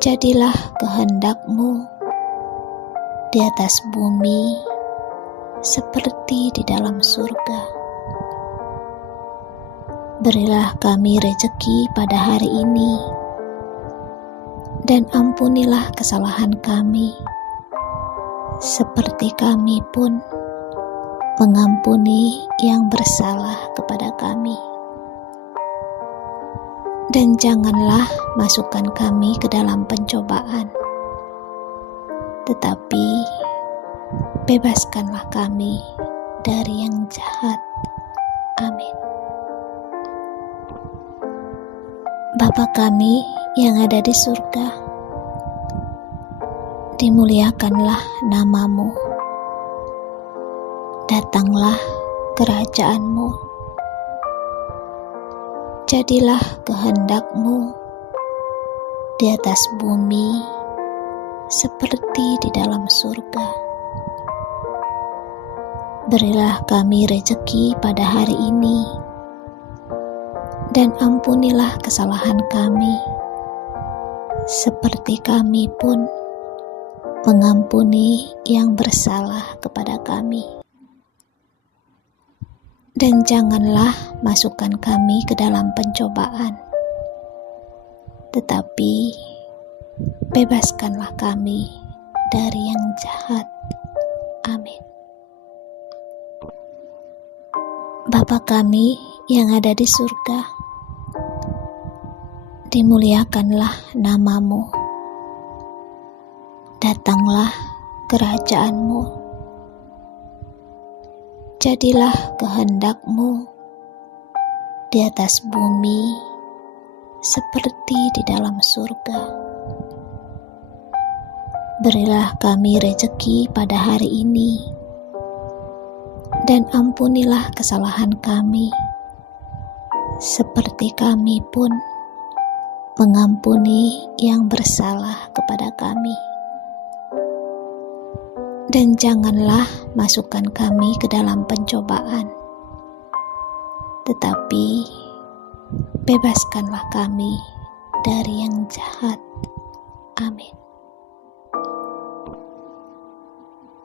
Jadilah kehendak-Mu di atas bumi seperti di dalam surga. Berilah kami rejeki pada hari ini, dan ampunilah kesalahan kami, seperti kami pun mengampuni yang bersalah kepada kami. Dan janganlah masukkan kami ke dalam pencobaan, tetapi bebaskanlah kami dari yang jahat. Amin. Bapa kami yang ada di surga, dimuliakanlah nama-Mu. Datanglah kerajaan-Mu. Jadilah kehendak-Mu di atas bumi seperti di dalam surga. Berilah kami rejeki pada hari ini, dan ampunilah kesalahan kami, seperti kami pun mengampuni yang bersalah kepada kami. Dan janganlah masukkan kami ke dalam pencobaan, tetapi bebaskanlah kami dari yang jahat. Amin. Bapa kami yang ada di surga, dimuliakanlah nama-Mu. Datanglah kerajaan-Mu. Jadilah kehendak-Mu di atas bumi seperti di dalam surga. Berilah kami rejeki pada hari ini, dan ampunilah kesalahan kami, seperti kami pun mengampuni yang bersalah kepada kami. Dan janganlah masukkan kami ke dalam pencobaan, tetapi bebaskanlah kami dari yang jahat. Amin.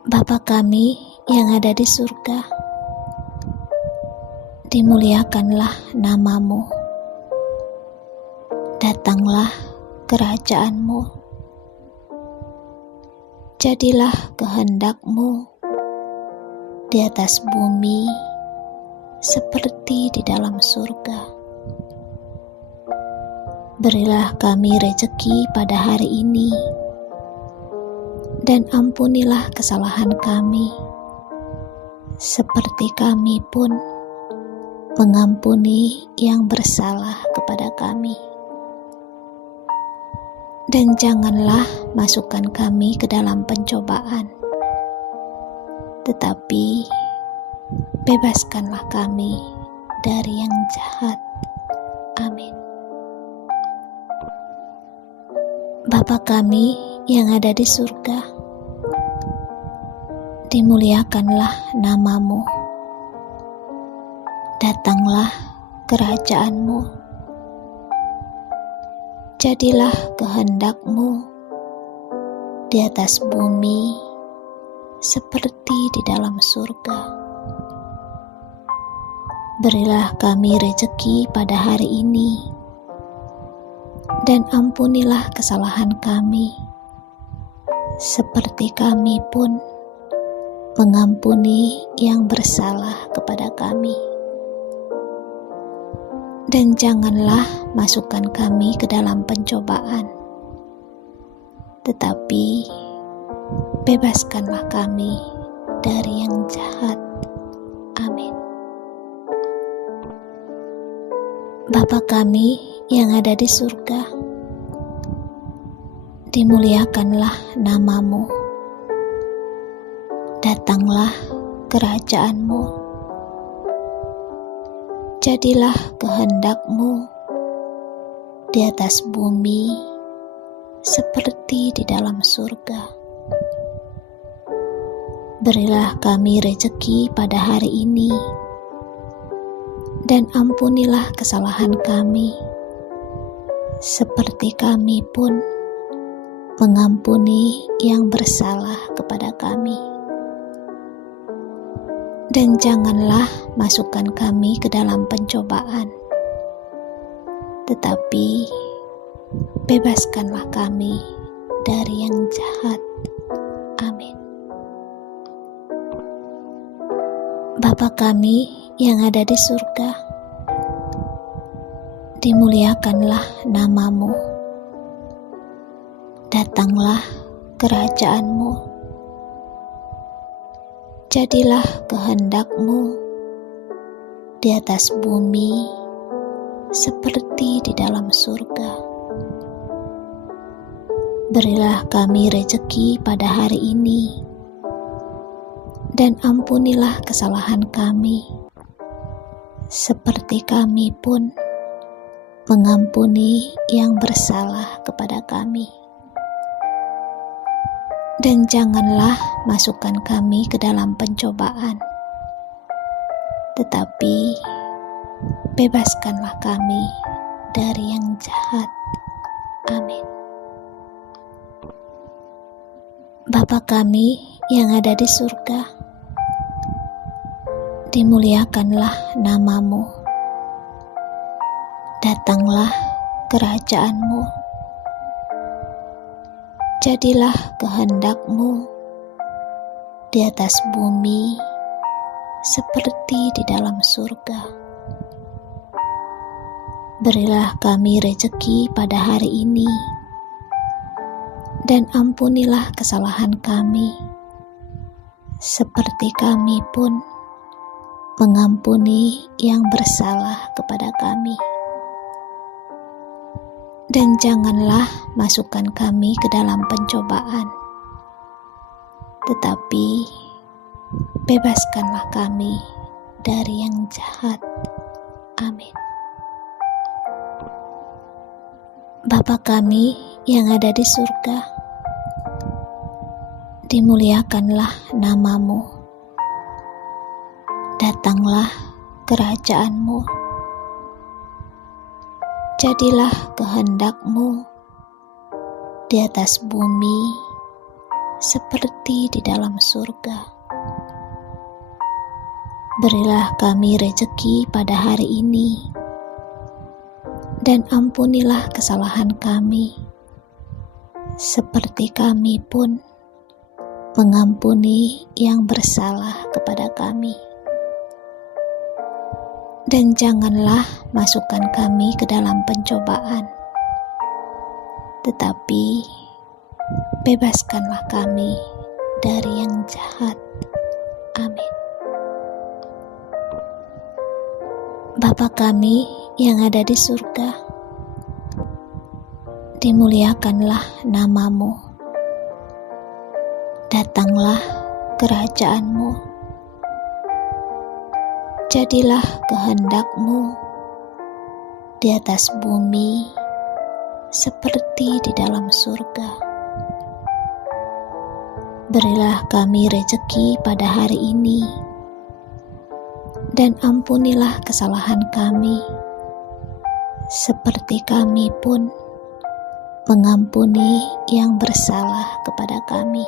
Bapa kami yang ada di surga, dimuliakanlah nama-Mu. Datanglah kerajaan-Mu. Jadilah kehendak-Mu di atas bumi seperti di dalam surga. Berilah kami rejeki pada hari ini, dan ampunilah kesalahan kami, seperti kami pun mengampuni yang bersalah kepada kami. Dan janganlah masukkan kami ke dalam pencobaan, tetapi bebaskanlah kami dari yang jahat. Amin. Bapa kami yang ada di surga, dimuliakanlah nama-Mu. Datanglah kerajaan-Mu. Jadilah kehendak-Mu di atas bumi seperti di dalam surga. Berilah kami rejeki pada hari ini, dan ampunilah kesalahan kami, seperti kami pun mengampuni yang bersalah kepada kami. Dan janganlah masukkan kami ke dalam pencobaan, tetapi bebaskanlah kami dari yang jahat. Amin. Bapa kami yang ada di surga, dimuliakanlah nama-Mu. Datanglah kerajaan-Mu. Jadilah kehendak-Mu di atas bumi seperti di dalam surga. Berilah kami rejeki pada hari ini, dan ampunilah kesalahan kami, seperti kami pun mengampuni yang bersalah kepada kami. Dan janganlah masukkan kami ke dalam pencobaan, tetapi bebaskanlah kami dari yang jahat. Amin. Bapa kami yang ada di surga, dimuliakanlah nama-Mu. Datanglah kerajaan-Mu. Jadilah kehendak-Mu di atas bumi seperti di dalam surga. Berilah kami rejeki pada hari ini, dan ampunilah kesalahan kami, seperti kami pun mengampuni yang bersalah kepada kami. Dan janganlah masukkan kami ke dalam pencobaan, tetapi bebaskanlah kami dari yang jahat. Amin. Bapa kami yang ada di surga, dimuliakanlah nama-Mu. Datanglah kerajaan-Mu. Jadilah kehendak-Mu di atas bumi seperti di dalam surga. Berilah kami rejeki pada hari ini, dan ampunilah kesalahan kami, seperti kami pun mengampuni yang bersalah kepada kami. Dan janganlah masukkan kami ke dalam pencobaan, tetapi bebaskanlah kami dari yang jahat. Amin. Bapa kami yang ada di surga, dimuliakanlah nama-Mu. Datanglah kerajaan-Mu. Jadilah kehendak-Mu di atas bumi seperti di dalam surga. Berilah kami rejeki pada hari ini, dan ampunilah kesalahan kami, seperti kami pun mengampuni yang bersalah kepada kami. Dan janganlah masukkan kami ke dalam pencobaan, tetapi bebaskanlah kami dari yang jahat. Amin. Bapa kami yang ada di surga, dimuliakanlah nama-Mu. Datanglah kerajaan-Mu. Jadilah kehendak-Mu di atas bumi seperti di dalam surga. Berilah kami rejeki pada hari ini, dan ampunilah kesalahan kami, seperti kami pun mengampuni yang bersalah kepada kami.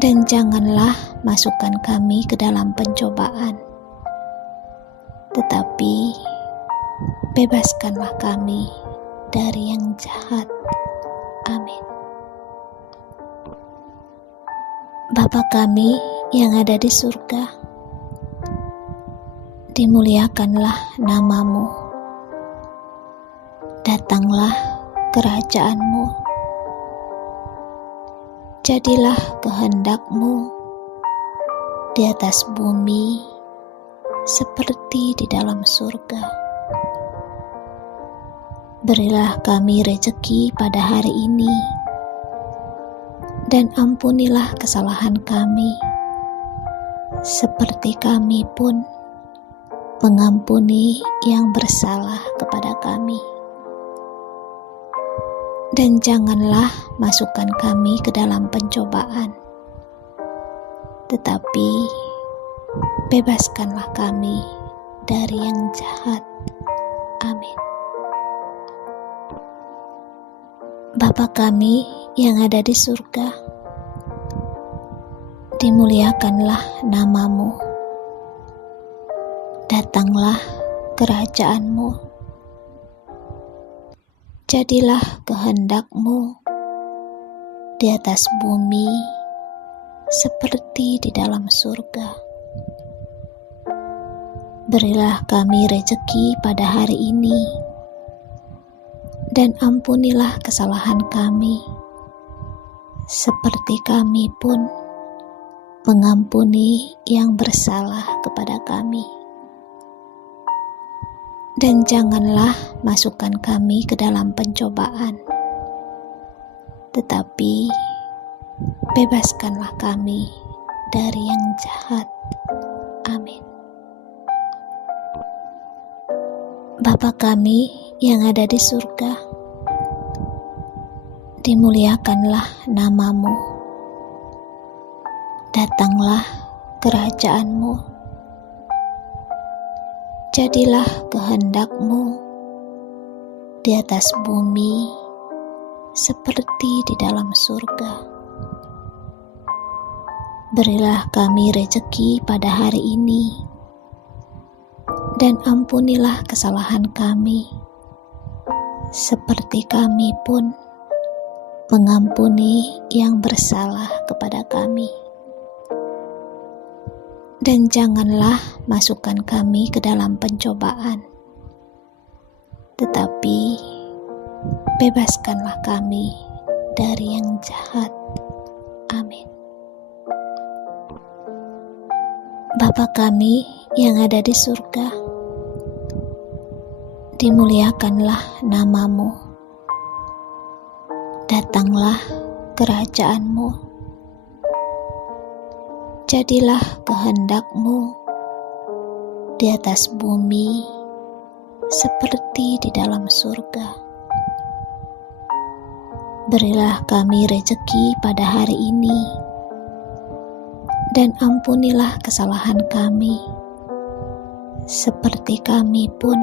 Dan janganlah masukkan kami ke dalam pencobaan, tetapi bebaskanlah kami dari yang jahat. Amin. Bapa kami yang ada di surga, dimuliakanlah nama-Mu. Datanglah kerajaan-Mu. Jadilah kehendak-Mu di atas bumi seperti di dalam surga. Berilah kami rejeki pada hari ini, dan ampunilah kesalahan kami, seperti kami pun mengampuni yang bersalah kepada kami. Dan janganlah masukkan kami ke dalam pencobaan, tetapi bebaskanlah kami dari yang jahat. Amin. Bapa kami yang ada di surga, dimuliakanlah nama-Mu. Datanglah kerajaan-Mu. Jadilah kehendak-Mu di atas bumi seperti di dalam surga. Berilah kami rejeki pada hari ini, dan ampunilah kesalahan kami, seperti kami pun mengampuni yang bersalah kepada kami. Dan janganlah masukkan kami ke dalam pencobaan, tetapi bebaskanlah kami dari yang jahat. Amin. Bapa kami yang ada di surga, dimuliakanlah nama-Mu. Datanglah kerajaan-Mu. Jadilah kehendak-Mu di atas bumi seperti di dalam surga. Berilah kami rejeki pada hari ini, dan ampunilah kesalahan kami, seperti kami pun mengampuni yang bersalah kepada kami. Dan janganlah masukkan kami ke dalam pencobaan, tetapi bebaskanlah kami dari yang jahat. Amin. Bapa kami yang ada di surga, dimuliakanlah nama-Mu. Datanglah kerajaan-Mu. Jadilah kehendak-Mu di atas bumi seperti di dalam surga. Berilah kami rejeki pada hari ini, dan ampunilah kesalahan kami, seperti kami pun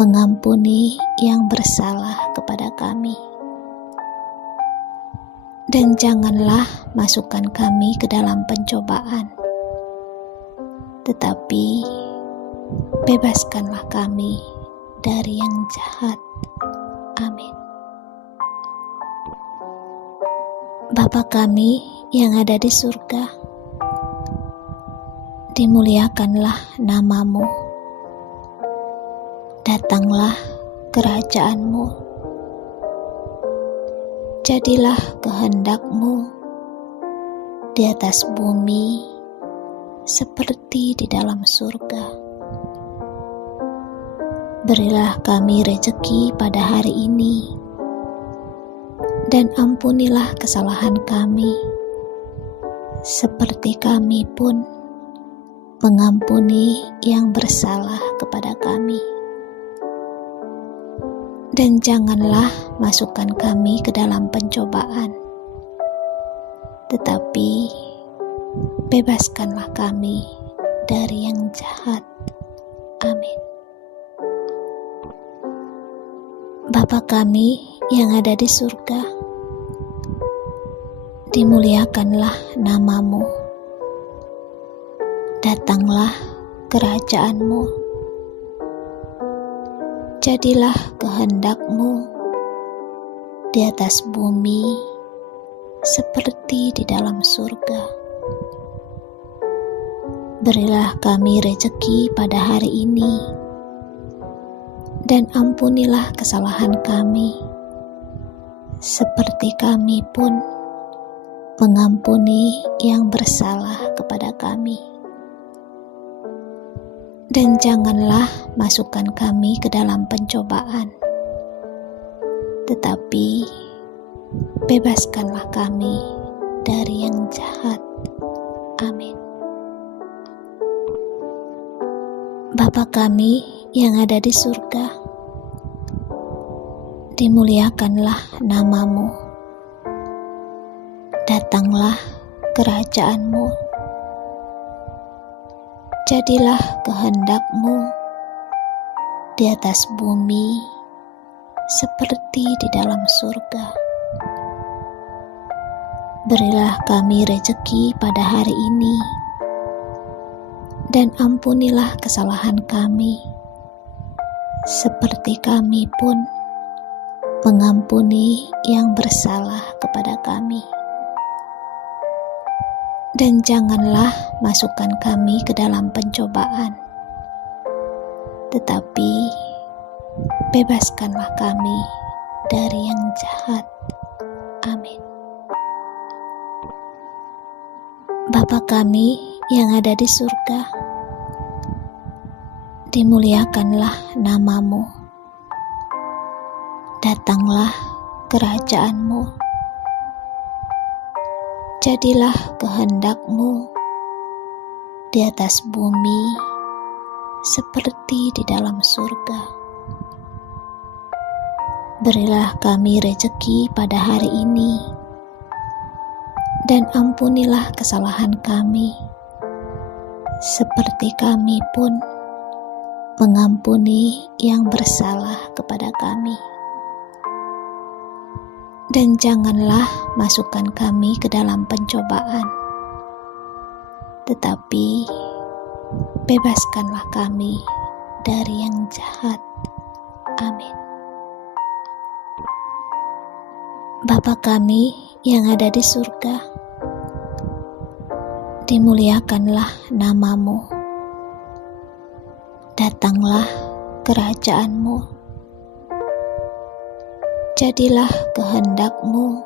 mengampuni yang bersalah kepada kami. Dan janganlah masukkan kami ke dalam pencobaan, tetapi bebaskanlah kami dari yang jahat. Amin. Bapa kami yang ada di surga, dimuliakanlah nama-Mu. Datanglah kerajaan-Mu. Jadilah kehendak-Mu di atas bumi seperti di dalam surga. Berilah kami rejeki pada hari ini, dan ampunilah kesalahan kami, seperti kami pun mengampuni yang bersalah kepada kami. Dan janganlah masukkan kami ke dalam pencobaan, tetapi bebaskanlah kami dari yang jahat. Amin. Bapa kami yang ada di surga, dimuliakanlah nama-Mu. Datanglah kerajaan-Mu. Jadilah kehendak-Mu di atas bumi seperti di dalam surga. Berilah kami rejeki pada hari ini, dan ampunilah kesalahan kami, seperti kami pun mengampuni yang bersalah kepada kami. Dan janganlah masukkan kami ke dalam pencobaan, tetapi bebaskanlah kami dari yang jahat. Amin. Bapa kami yang ada di surga, dimuliakanlah nama-Mu. Datanglah kerajaan-Mu. Jadilah kehendak-Mu di atas bumi seperti di dalam surga. Berilah kami rejeki pada hari ini, dan ampunilah kesalahan kami, seperti kami pun mengampuni yang bersalah kepada kami. Dan janganlah masukkan kami ke dalam pencobaan, tetapi bebaskanlah kami dari yang jahat. Amin. Bapa kami yang ada di surga, dimuliakanlah nama-Mu. Datanglah kerajaan-Mu. Jadilah kehendak-Mu di atas bumi seperti di dalam surga. Berilah kami rejeki pada hari ini, dan ampunilah kesalahan kami, seperti kami pun mengampuni yang bersalah kepada kami. Dan janganlah masukkan kami ke dalam pencobaan, tetapi bebaskanlah kami dari yang jahat. Amin. Bapa kami yang ada di surga, dimuliakanlah nama-Mu. Datanglah kerajaan-Mu. Jadilah kehendak-Mu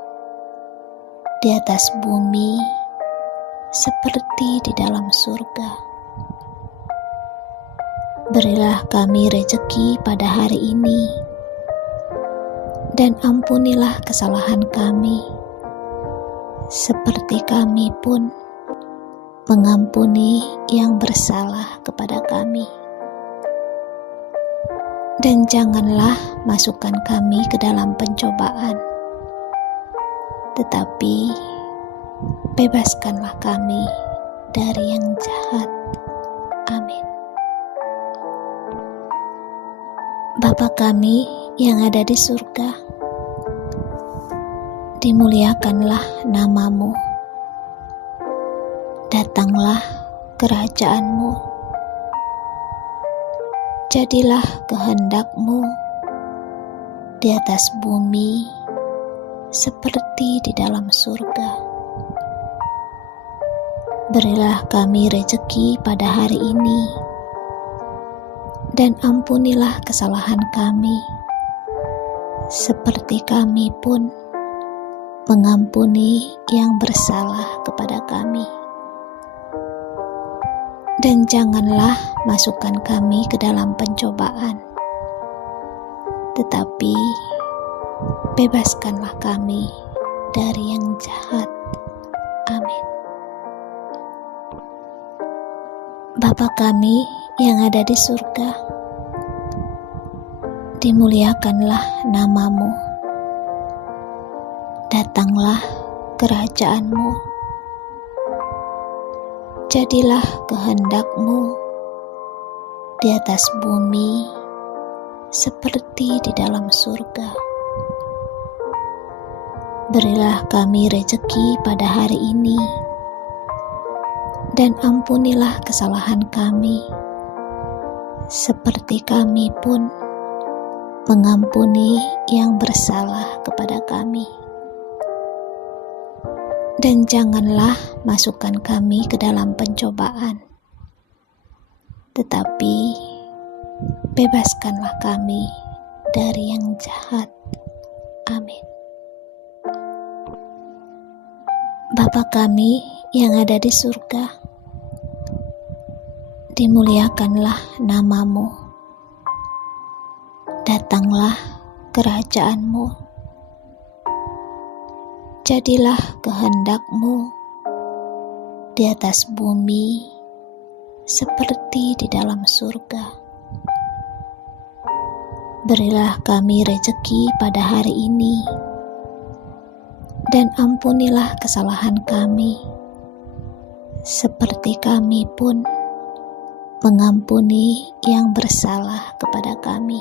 di atas bumi seperti di dalam surga. Berilah kami rejeki pada hari ini, dan ampunilah kesalahan kami, seperti kami pun mengampuni yang bersalah kepada kami. Dan janganlah masukkan kami ke dalam pencobaan, tetapi bebaskanlah kami dari yang jahat. Amin. Bapa kami yang ada di surga, dimuliakanlah nama-Mu. Datanglah kerajaan-Mu. Jadilah kehendak-Mu di atas bumi seperti di dalam surga. Berilah kami rejeki pada hari ini, dan ampunilah kesalahan kami, seperti kami pun mengampuni yang bersalah kepada kami. Dan janganlah masukkan kami ke dalam pencobaan, tetapi bebaskanlah kami dari yang jahat. Amin. Bapa kami yang ada di surga, dimuliakanlah nama-Mu. Datanglah kerajaan-Mu. Jadilah kehendak-Mu di atas bumi seperti di dalam surga. Berilah kami rejeki pada hari ini, dan ampunilah kesalahan kami, seperti kami pun mengampuni yang bersalah kepada kami. Dan janganlah masukkan kami ke dalam pencobaan, tetapi bebaskanlah kami dari yang jahat. Amin. Bapa kami yang ada di surga, dimuliakanlah namamu. Datanglah kerajaanmu. Jadilah kehendakmu di atas bumi seperti di dalam surga. Berilah kami rezeki pada hari ini, dan ampunilah kesalahan kami, seperti kami pun mengampuni yang bersalah kepada kami.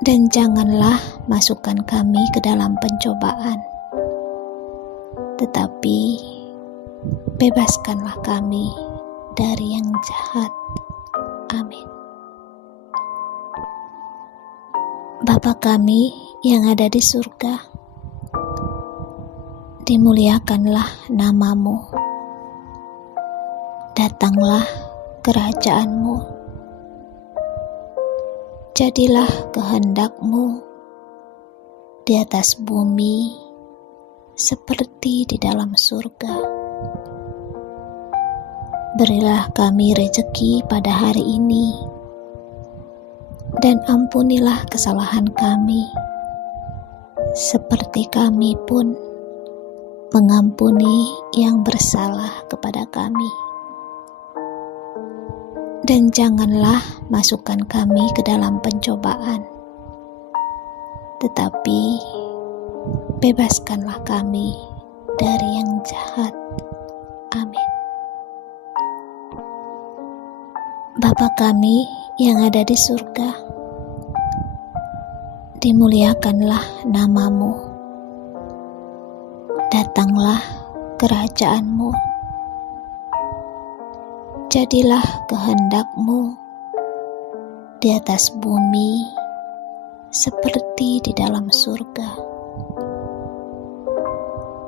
Dan janganlah masukkan kami ke dalam pencobaan, tetapi bebaskanlah kami dari yang jahat. Amin. Bapa kami yang ada di surga, dimuliakanlah namamu. Datanglah kerajaanmu. Jadilah kehendakmu di atas bumi seperti di dalam surga. Berilah kami rezeki pada hari ini, dan ampunilah kesalahan kami, seperti kami pun mengampuni yang bersalah kepada kami. Dan janganlah masukkan kami ke dalam pencobaan, tetapi bebaskanlah kami dari yang jahat. Amin. Bapa kami yang ada di surga, dimuliakanlah namamu. Datanglah kerajaanmu. Jadilah kehendakmu di atas bumi seperti di dalam surga.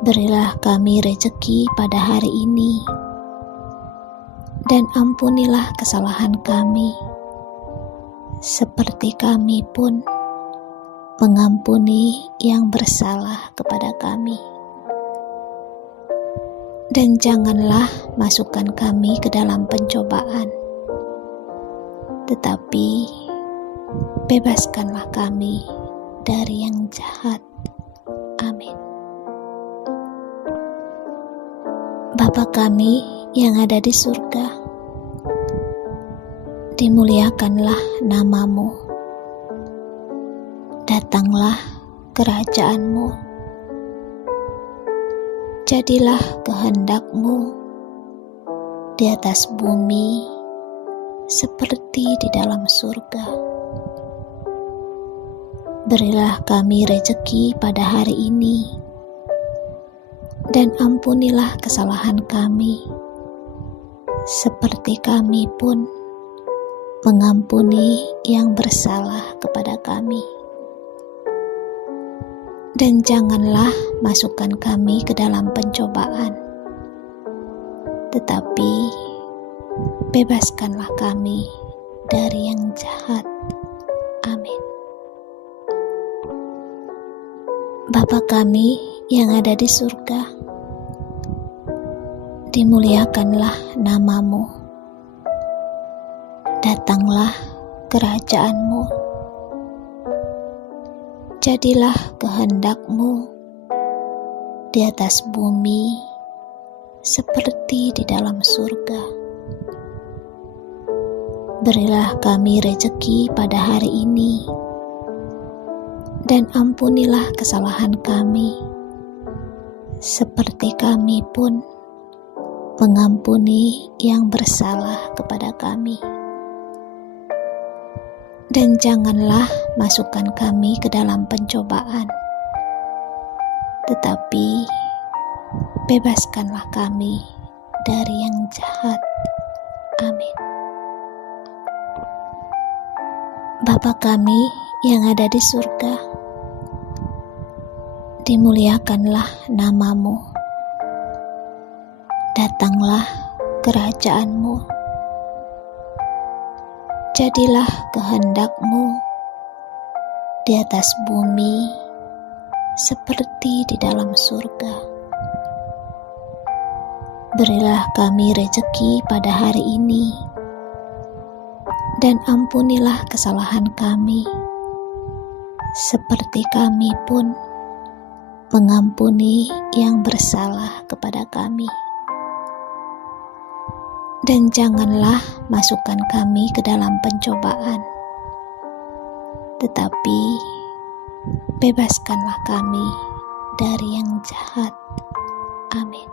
Berilah kami rezeki pada hari ini, dan ampunilah kesalahan kami, seperti kami pun mengampuni yang bersalah kepada kami. Dan janganlah masukkan kami ke dalam pencobaan, tetapi bebaskanlah kami dari yang jahat. Amin. Bapa kami yang ada di surga, dimuliakanlah namamu. Datanglah kerajaanmu. Jadilah kehendakmu di atas bumi seperti di dalam surga. Berilah kami rezeki pada hari ini, dan ampunilah kesalahan kami, seperti kami pun mengampuni yang bersalah kepada kami. Dan janganlah masukkan kami ke dalam pencobaan, tetapi bebaskanlah kami dari yang jahat. Amin. Bapa kami yang ada di surga, dimuliakanlah namamu. Datanglah kerajaanmu. Jadilah kehendakmu di atas bumi seperti di dalam surga. Berilah kami rezeki pada hari ini, dan ampunilah kesalahan kami, seperti kami pun mengampuni yang bersalah kepada kami. Dan janganlah masukkan kami ke dalam pencobaan, tetapi bebaskanlah kami dari yang jahat. Amin. Bapa kami yang ada di surga, dimuliakanlah namamu. Datanglah kerajaanmu. Jadilah kehendakmu di atas bumi seperti di dalam surga. Berilah kami rejeki pada hari ini, dan ampunilah kesalahan kami, seperti kami pun mengampuni yang bersalah kepada kami. Dan janganlah masukkan kami ke dalam pencobaan, tetapi bebaskanlah kami dari yang jahat. Amin.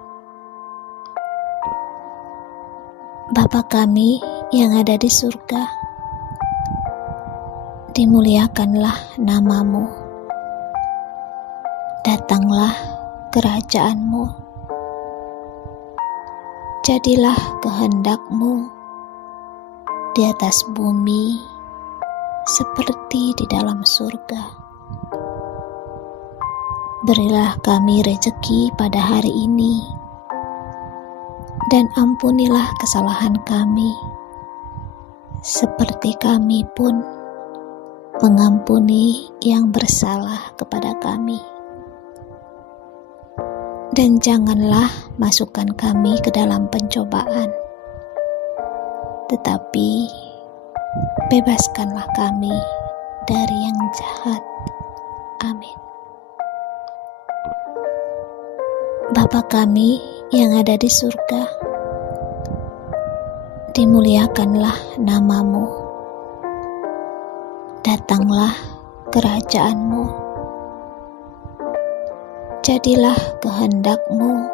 Bapa kami yang ada di surga, dimuliakanlah nama-Mu. Datanglah kerajaan-Mu. Jadilah kehendak-Mu di atas bumi seperti di dalam surga. Berilah kami rejeki pada hari ini, dan ampunilah kesalahan kami, seperti kami pun mengampuni yang bersalah kepada kami. Dan janganlah masukkan kami ke dalam pencobaan, tetapi bebaskanlah kami dari yang jahat. Amin. Bapa kami yang ada di surga, dimuliakanlah nama-Mu. Datanglah kerajaan-Mu. Jadilah kehendak-Mu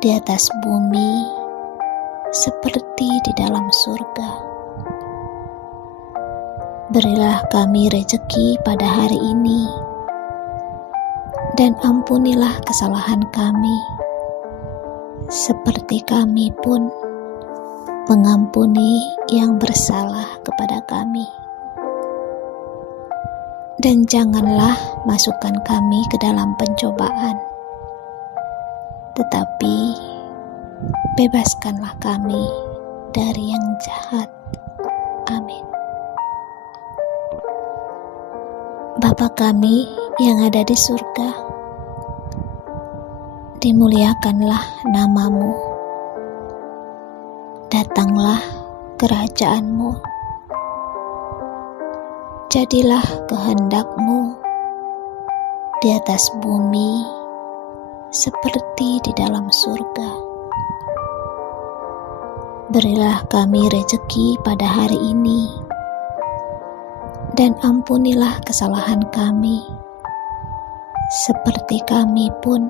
di atas bumi seperti di dalam surga. Berilah kami rejeki pada hari ini, dan ampunilah kesalahan kami, seperti kami pun mengampuni yang bersalah kepada kami. Dan janganlah masukkan kami ke dalam pencobaan, tetapi bebaskanlah kami dari yang jahat. Amin. Bapa kami yang ada di surga, dimuliakanlah nama-Mu. Datanglah kerajaan-Mu. Jadilah kehendak-Mu di atas bumi seperti di dalam surga. Berilah kami rejeki pada hari ini, dan ampunilah kesalahan kami, seperti kami pun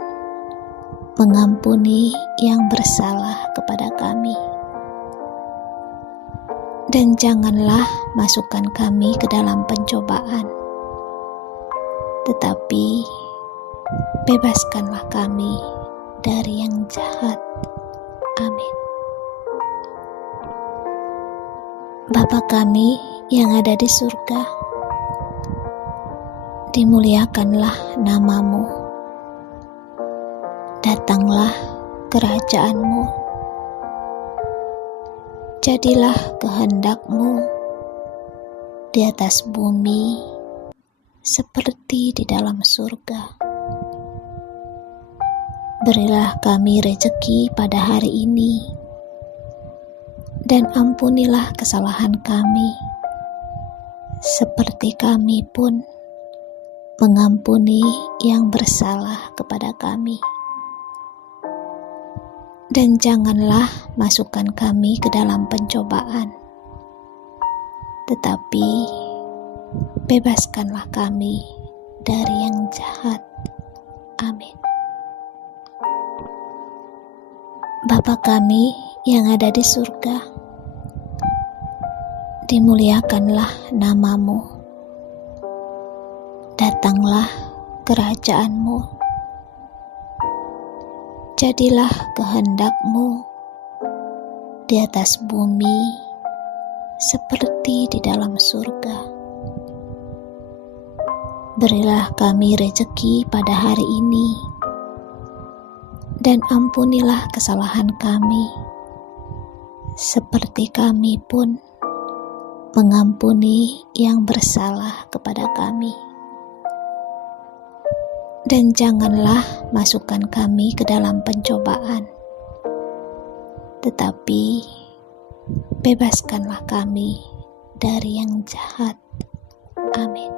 mengampuni yang bersalah kepada kami. Dan janganlah masukkan kami ke dalam pencobaan, tetapi bebaskanlah kami dari yang jahat. Amin. Bapa kami yang ada di surga, dimuliakanlah nama-Mu. Datanglah kerajaan-Mu. Jadilah kehendak-Mu di atas bumi seperti di dalam surga. Berilah kami rejeki pada hari ini, dan ampunilah kesalahan kami, seperti kami pun mengampuni yang bersalah kepada kami. Dan janganlah masukkan kami ke dalam pencobaan, tetapi bebaskanlah kami dari yang jahat. Amin. Bapa kami yang ada di surga, dimuliakanlah nama-Mu. Datanglah kerajaan-Mu. Jadilah kehendak-Mu di atas bumi seperti di dalam surga. Berilah kami rejeki pada hari ini, dan ampunilah kesalahan kami, seperti kami pun mengampuni yang bersalah kepada kami. dan janganlah masukkan kami ke dalam pencobaan, tetapi bebaskanlah kami dari yang jahat. Amin.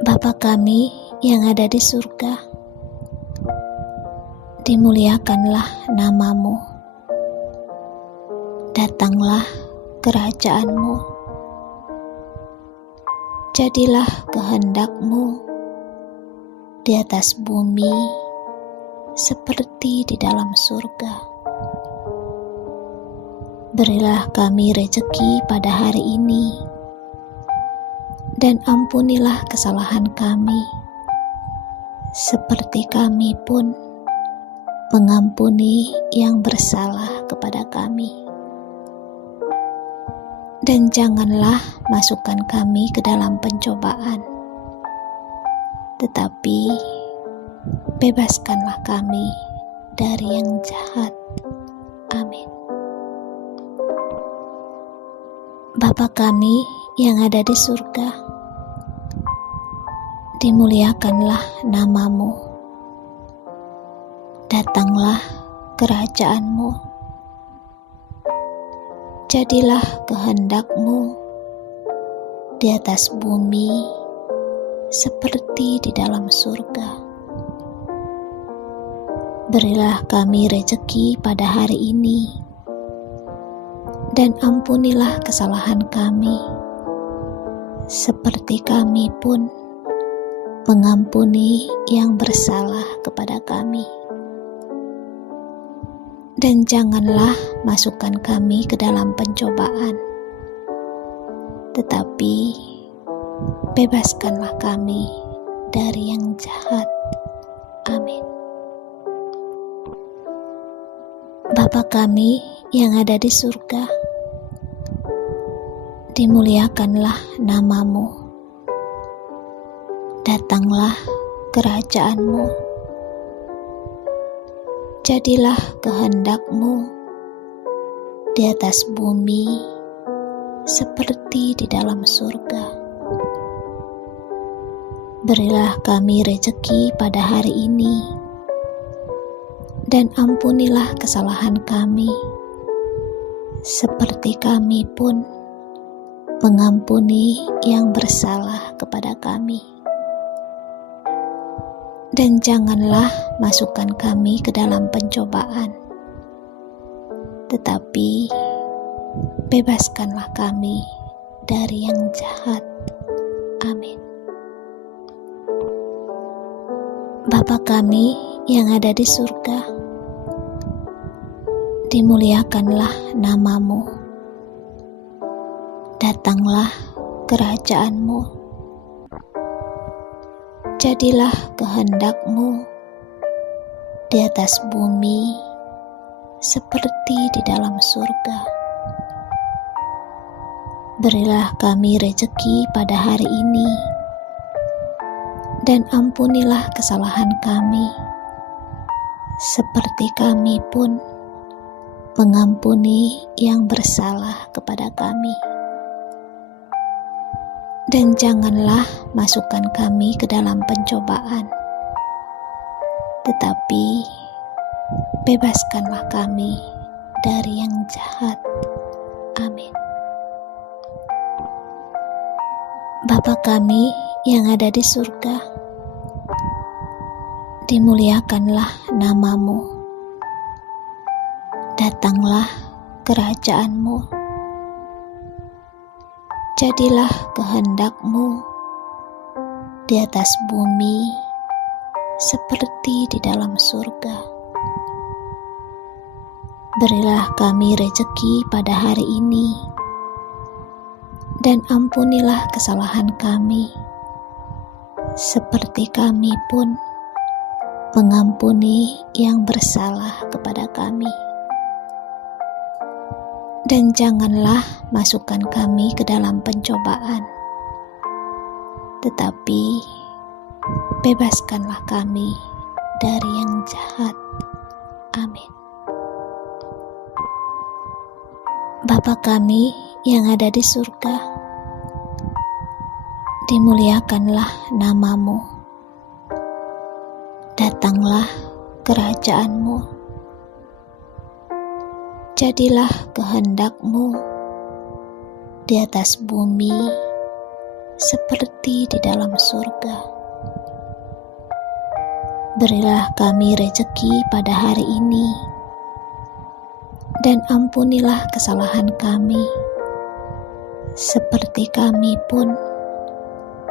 Bapa kami yang ada di surga, dimuliakanlah nama-Mu. Datanglah kerajaan-Mu. Jadilah kehendak-Mu di atas bumi seperti di dalam surga. Berilah kami rejeki pada hari ini, dan ampunilah kesalahan kami, seperti kami pun mengampuni yang bersalah kepada kami. Dan janganlah masukkan kami ke dalam pencobaan, tetapi bebaskanlah kami dari yang jahat. Amin. Bapa kami yang ada di surga, dimuliakanlah nama-Mu. Datanglah kerajaan-Mu. Jadilah kehendak-Mu di atas bumi seperti di dalam surga. Berilah kami rejeki pada hari ini, dan ampunilah kesalahan kami, seperti kami pun mengampuni yang bersalah kepada kami. Dan janganlah masukkan kami ke dalam pencobaan, tetapi bebaskanlah kami dari yang jahat. Amin. Bapa kami yang ada di surga, dimuliakanlah nama-Mu. Datanglah kerajaan-Mu. Jadilah kehendak-Mu di atas bumi seperti di dalam surga. Berilah kami rejeki pada hari ini, dan ampunilah kesalahan kami, seperti kami pun mengampuni yang bersalah kepada kami. Dan janganlah masukkan kami ke dalam pencobaan, tetapi bebaskanlah kami dari yang jahat. Amin. Bapa kami yang ada di surga, dimuliakanlah nama-Mu. Datanglah kerajaan-Mu. Jadilah kehendak-Mu di atas bumi seperti di dalam surga. Berilah kami rejeki pada hari ini, dan ampunilah kesalahan kami, seperti kami pun mengampuni yang bersalah kepada kami. Dan janganlah masukkan kami ke dalam pencobaan, tetapi bebaskanlah kami dari yang jahat. Amin. Bapa kami yang ada di surga, dimuliakanlah nama-Mu. Datanglah kerajaan-Mu. Jadilah kehendak-Mu di atas bumi seperti di dalam surga. Berilah kami rejeki pada hari ini, dan ampunilah kesalahan kami, seperti kami pun mengampuni yang bersalah kepada kami. Dan janganlah masukkan kami ke dalam pencobaan, tetapi bebaskanlah kami dari yang jahat. Amin. Bapa kami yang ada di surga, dimuliakanlah namamu, datanglah kerajaanmu, jadilah kehendakmu di atas bumi seperti di dalam surga. Berilah kami rejeki pada hari ini, dan ampunilah kesalahan kami, seperti kami pun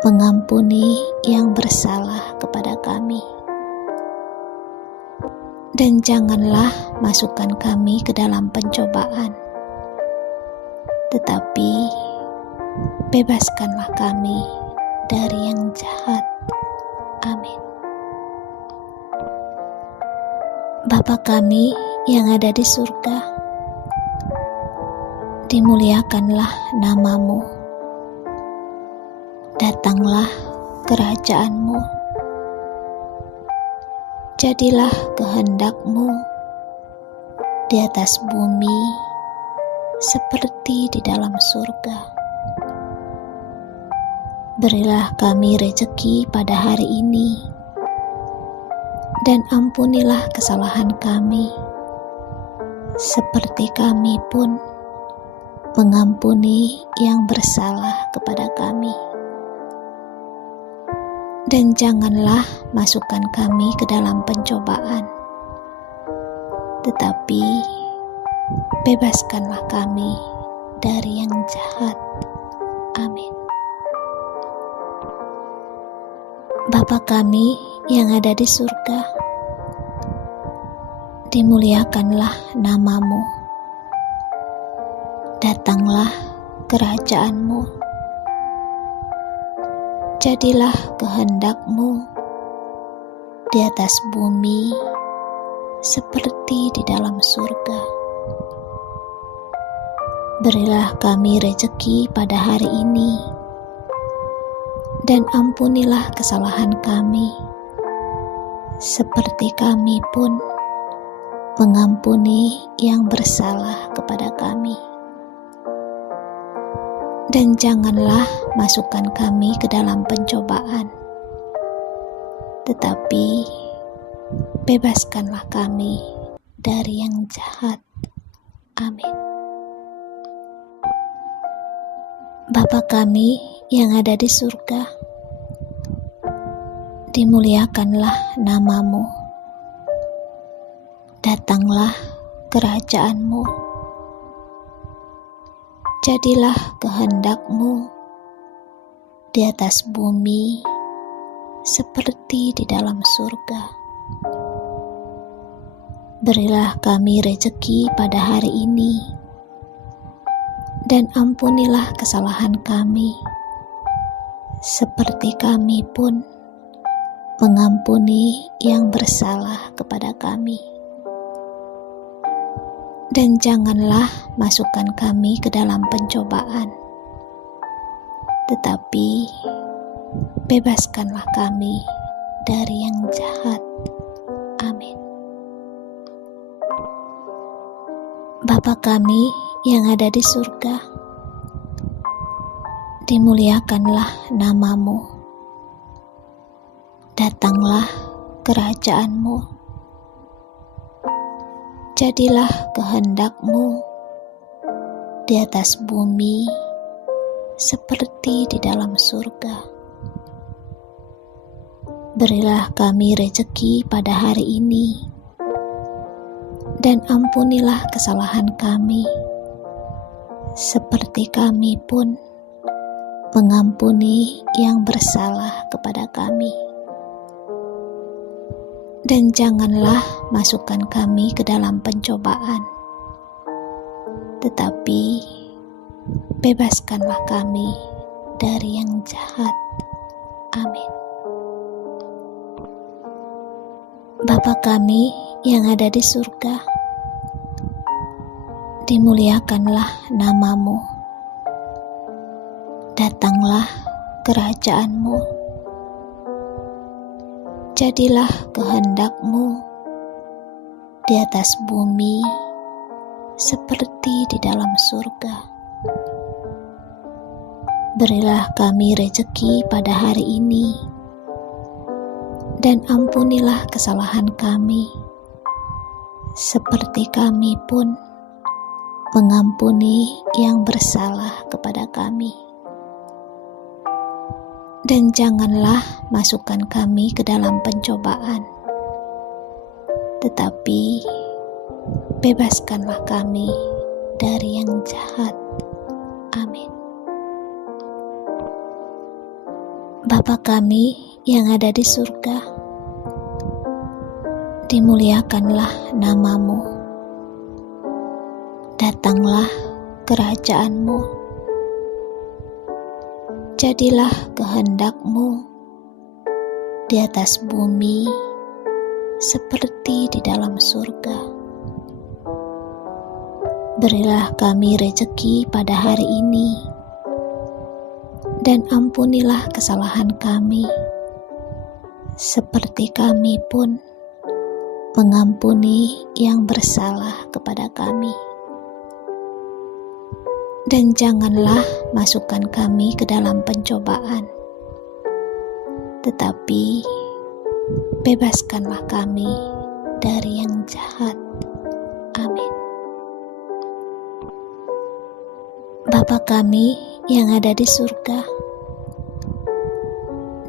mengampuni yang bersalah kepada kami. Dan janganlah masukkan kami ke dalam pencobaan, tetapi bebaskanlah kami dari yang jahat. Amin. Bapa kami yang ada di surga, dimuliakanlah namamu, datanglah kerajaanmu, jadilah kehendakmu di atas bumi seperti di dalam surga. Berilah kami rejeki pada hari ini, dan ampunilah kesalahan kami, seperti kami pun mengampuni yang bersalah kepada kami. Dan janganlah masukkan kami ke dalam pencobaan, tetapi bebaskanlah kami dari yang jahat. Amin. Bapa kami yang ada di surga, dimuliakanlah namamu, datanglah kerajaanmu, jadilah kehendakmu di atas bumi seperti di dalam surga. Berilah kami rejeki pada hari ini, dan ampunilah kesalahan kami, seperti kami pun mengampuni yang bersalah kepada kami. Dan janganlah masukkan kami ke dalam pencobaan, tetapi bebaskanlah kami dari yang jahat. Amin. Bapa kami yang ada di surga, dimuliakanlah namamu, datanglah kerajaanmu, jadilah kehendakmu di atas bumi seperti di dalam surga. Berilah kami rejeki pada hari ini, dan ampunilah kesalahan kami, seperti kami pun mengampuni yang bersalah kepada kami. Dan janganlah masukkan kami ke dalam pencobaan, tetapi bebaskanlah kami dari yang jahat. Amin. Bapa kami yang ada di surga, dimuliakanlah namamu, datanglah kerajaanmu, jadilah kehendakmu di atas bumi seperti di dalam surga. Berilah kami rejeki pada hari ini, dan ampunilah kesalahan kami, seperti kami pun mengampuni yang bersalah kepada kami. Dan janganlah masukkan kami ke dalam pencobaan, tetapi bebaskanlah kami dari yang jahat. Amin. Bapa kami yang ada di surga, dimuliakanlah namamu, datanglah kerajaanmu, jadilah kehendakmu di atas bumi seperti di dalam surga. Berilah kami rejeki pada hari ini, dan ampunilah kesalahan kami, seperti kami pun mengampuni yang bersalah kepada kami. Dan janganlah masukkan kami ke dalam pencobaan, tetapi bebaskanlah kami dari yang jahat. Amin. Bapa kami yang ada di surga, dimuliakanlah nama-Mu. Datanglah kerajaan-Mu. Jadilah kehendak-Mu di atas bumi seperti di dalam surga. Berilah kami rejeki pada hari ini, dan ampunilah kesalahan kami, seperti kami pun mengampuni yang bersalah kepada kami. Dan janganlah masukkan kami ke dalam pencobaan, tetapi bebaskanlah kami dari yang jahat. Amin. Bapa kami yang ada di surga,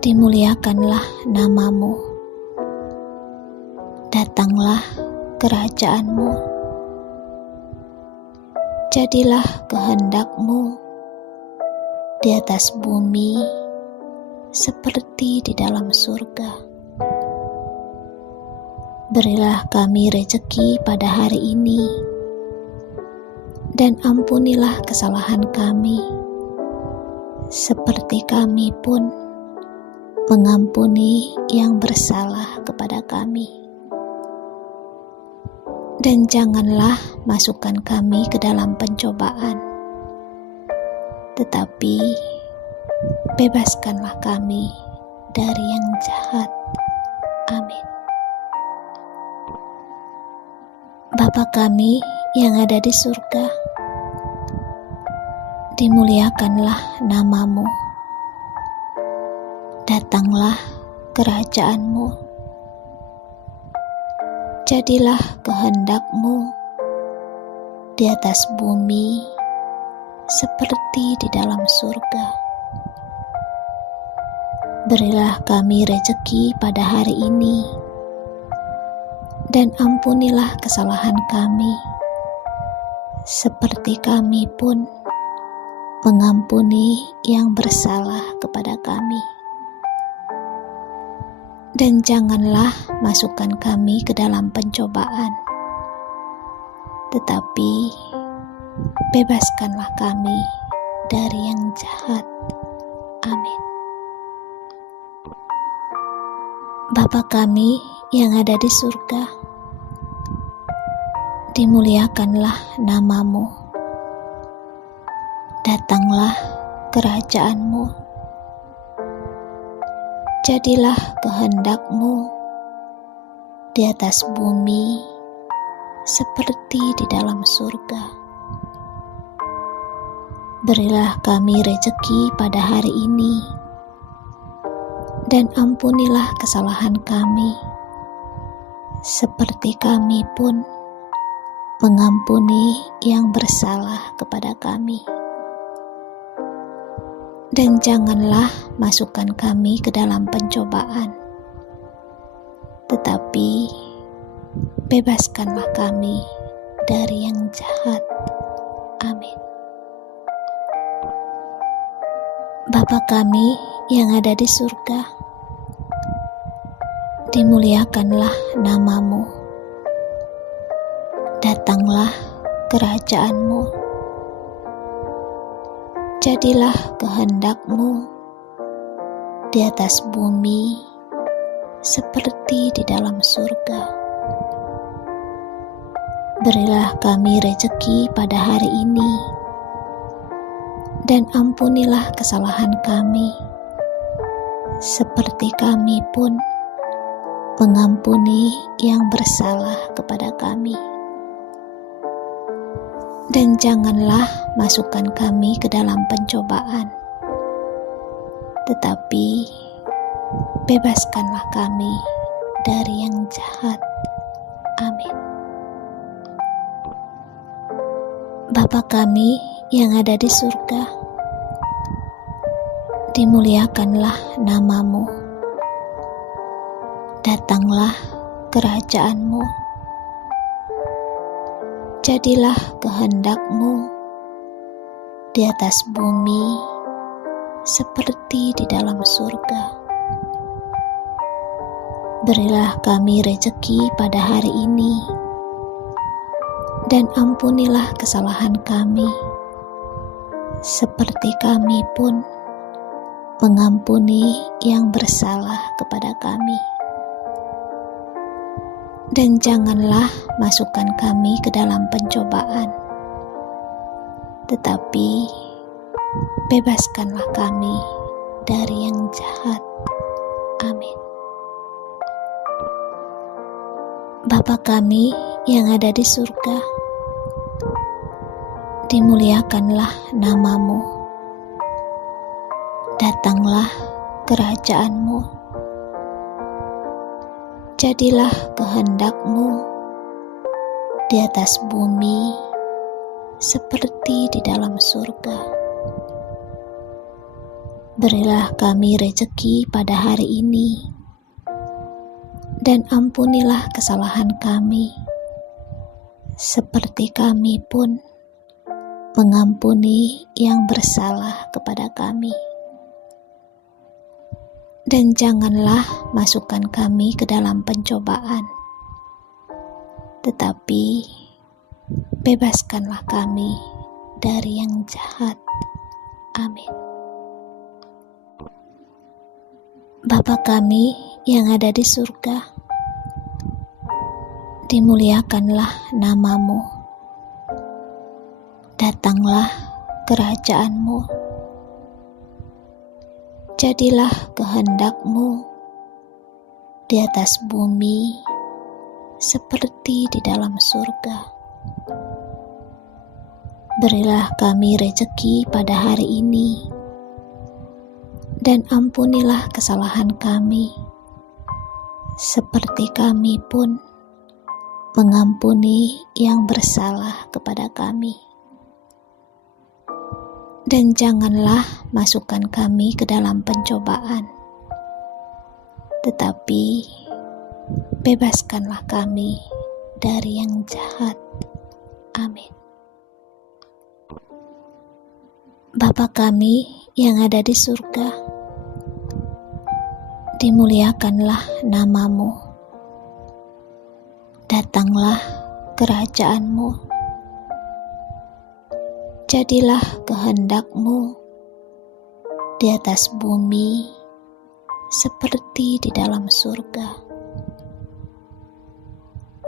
dimuliakanlah nama-Mu. Datanglah kerajaan-Mu. Jadilah kehendak-Mu di atas bumi seperti di dalam surga. Berilah kami rejeki pada hari ini, dan ampunilah kesalahan kami, seperti kami pun mengampuni yang bersalah kepada kami. Dan janganlah masukkan kami ke dalam pencobaan, tetapi bebaskanlah kami dari yang jahat. Amin. Bapa kami yang ada di surga, dimuliakanlah nama-Mu. Datanglah kerajaan-Mu. Jadilah kehendak-Mu di atas bumi seperti di dalam surga. Berilah kami rejeki pada hari ini, dan ampunilah kesalahan kami, seperti kami pun mengampuni yang bersalah kepada kami. Dan janganlah masukkan kami ke dalam pencobaan, tetapi bebaskanlah kami dari yang jahat. Amin. Bapa kami yang ada di surga, dimuliakanlah nama-Mu. Datanglah kerajaan-Mu. Jadilah kehendak-Mu di atas bumi seperti di dalam surga. Berilah kami rejeki pada hari ini, dan ampunilah kesalahan kami, seperti kami pun mengampuni yang bersalah kepada kami. Dan janganlah masukkan kami ke dalam pencobaan, tetapi bebaskanlah kami dari yang jahat. Amin. Bapa kami yang ada di surga, dimuliakanlah nama-Mu. Datanglah kerajaan-Mu. Jadilah kehendak-Mu di atas bumi seperti di dalam surga. Berilah kami rejeki pada hari ini, dan ampunilah kesalahan kami, seperti kami pun mengampuni yang bersalah kepada kami. Dan janganlah masukkan kami ke dalam pencobaan, tetapi bebaskanlah kami dari yang jahat. Amin. Bapa kami yang ada di surga, dimuliakanlah nama-Mu. Datanglah kerajaan-Mu. Jadilah kehendak-Mu di atas bumi seperti di dalam surga. Berilah kami rejeki pada hari ini, dan ampunilah kesalahan kami, seperti kami pun mengampuni yang bersalah kepada kami. Dan janganlah masukkan kami ke dalam pencobaan, tetapi bebaskanlah kami dari yang jahat. Amin. Bapa kami yang ada di surga, dimuliakanlah nama-Mu. Datanglah kerajaan-Mu. Jadilah kehendak-Mu di atas bumi seperti di dalam surga. Berilah kami rejeki pada hari ini, dan ampunilah kesalahan kami, seperti kami pun mengampuni yang bersalah kepada kami. Dan janganlah masukkan kami ke dalam pencobaan, tetapi bebaskanlah kami dari yang jahat. Amin. Bapa kami yang ada di surga, dimuliakanlah nama-Mu. Datanglah kerajaan-Mu. Jadilah kehendak-Mu di atas bumi seperti di dalam surga. Berilah kami rejeki pada hari ini, dan ampunilah kesalahan kami, seperti kami pun mengampuni yang bersalah kepada kami. Dan janganlah masukkan kami ke dalam pencobaan, tetapi bebaskanlah kami dari yang jahat. Amin. Bapa kami yang ada di surga, dimuliakanlah nama-Mu. Datanglah kerajaan-Mu. Jadilah kehendak-Mu di atas bumi seperti di dalam surga.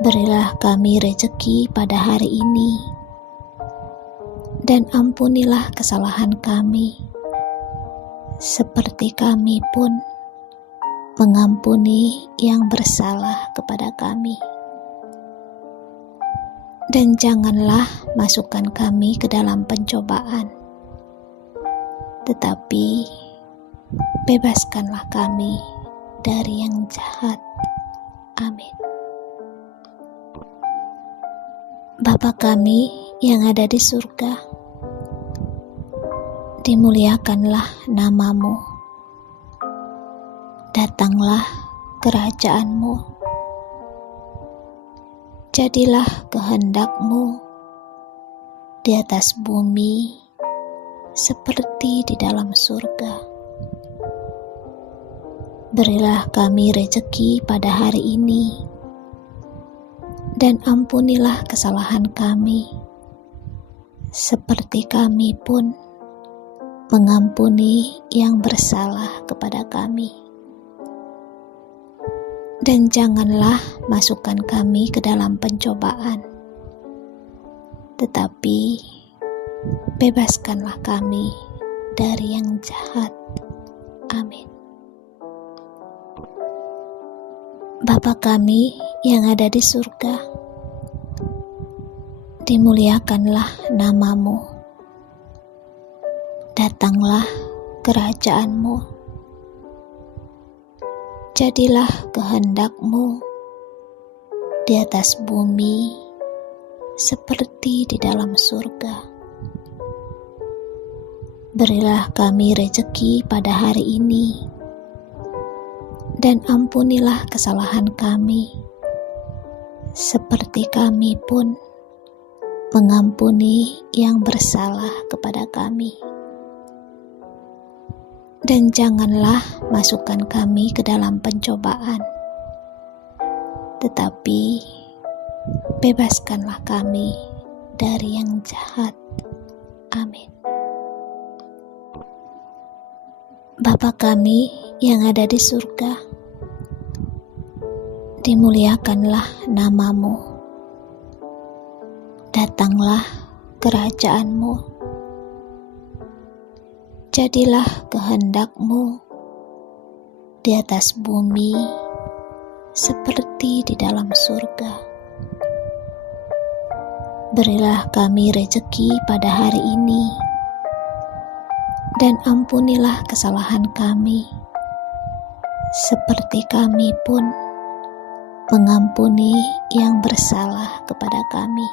Berilah kami rejeki pada hari ini, dan ampunilah kesalahan kami, seperti kami pun mengampuni yang bersalah kepada kami. Dan janganlah masukkan kami ke dalam pencobaan, tetapi bebaskanlah kami dari yang jahat. Amin. Bapa kami yang ada di surga, dimuliakanlah nama-Mu. Datanglah kerajaan-Mu. Jadilah kehendak-Mu di atas bumi seperti di dalam surga. Berilah kami rejeki pada hari ini, dan ampunilah kesalahan kami, seperti kami pun mengampuni yang bersalah kepada kami. Dan janganlah masukkan kami ke dalam pencobaan, tetapi bebaskanlah kami dari yang jahat. Amin. Bapa kami yang ada di surga, dimuliakanlah nama-Mu. Datanglah kerajaan-Mu. Jadilah kehendak-Mu di atas bumi seperti di dalam surga. Berilah kami rejeki pada hari ini, dan ampunilah kesalahan kami, seperti kami pun mengampuni yang bersalah kepada kami. Dan janganlah masukkan kami ke dalam pencobaan, tetapi bebaskanlah kami dari yang jahat. Amin. Bapa kami yang ada di surga, dimuliakanlah nama-Mu. Datanglah kerajaan-Mu. Jadilah kehendak-Mu di atas bumi seperti di dalam surga. Berilah kami rejeki pada hari ini, dan ampunilah kesalahan kami, seperti kami pun mengampuni yang bersalah kepada kami.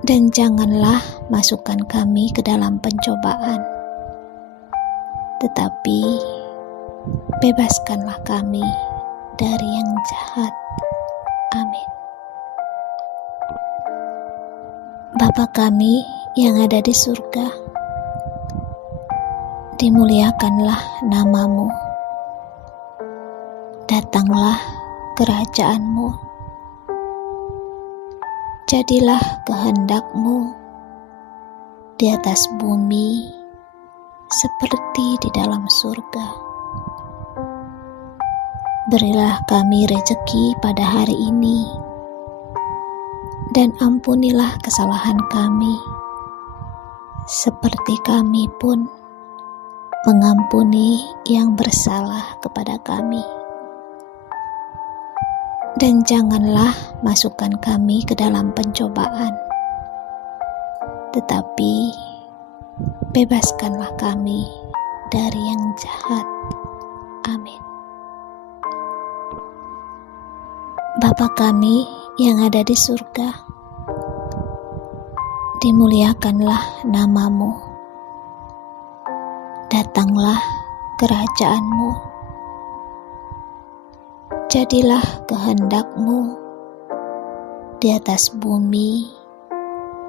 Dan janganlah masukkan kami ke dalam pencobaan, tetapi bebaskanlah kami dari yang jahat. Amin. Bapa kami yang ada di surga, dimuliakanlah nama-Mu. Datanglah kerajaan-Mu. Jadilah kehendak-Mu di atas bumi seperti di dalam surga. Berilah kami rejeki pada hari ini, dan ampunilah kesalahan kami, seperti kami pun mengampuni yang bersalah kepada kami. Dan janganlah masukkan kami ke dalam pencobaan, tetapi bebaskanlah kami dari yang jahat. Amin. Bapa kami yang ada di surga, dimuliakanlah nama-Mu. Datanglah kerajaan-Mu. Jadilah kehendak-Mu di atas bumi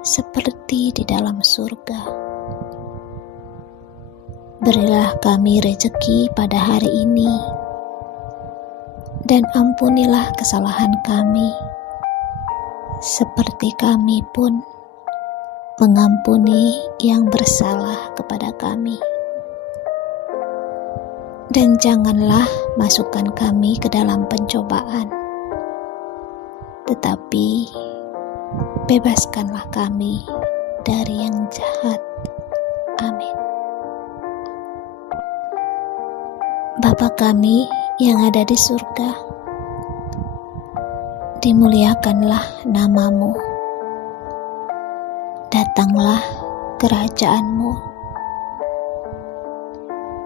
seperti di dalam surga. Berilah kami rejeki pada hari ini, dan ampunilah kesalahan kami, seperti kami pun mengampuni yang bersalah kepada kami. Dan janganlah masukkan kami ke dalam pencobaan, tetapi bebaskanlah kami dari yang jahat. Amin. Bapa kami yang ada di surga, dimuliakanlah nama-Mu. Datanglah kerajaan-Mu.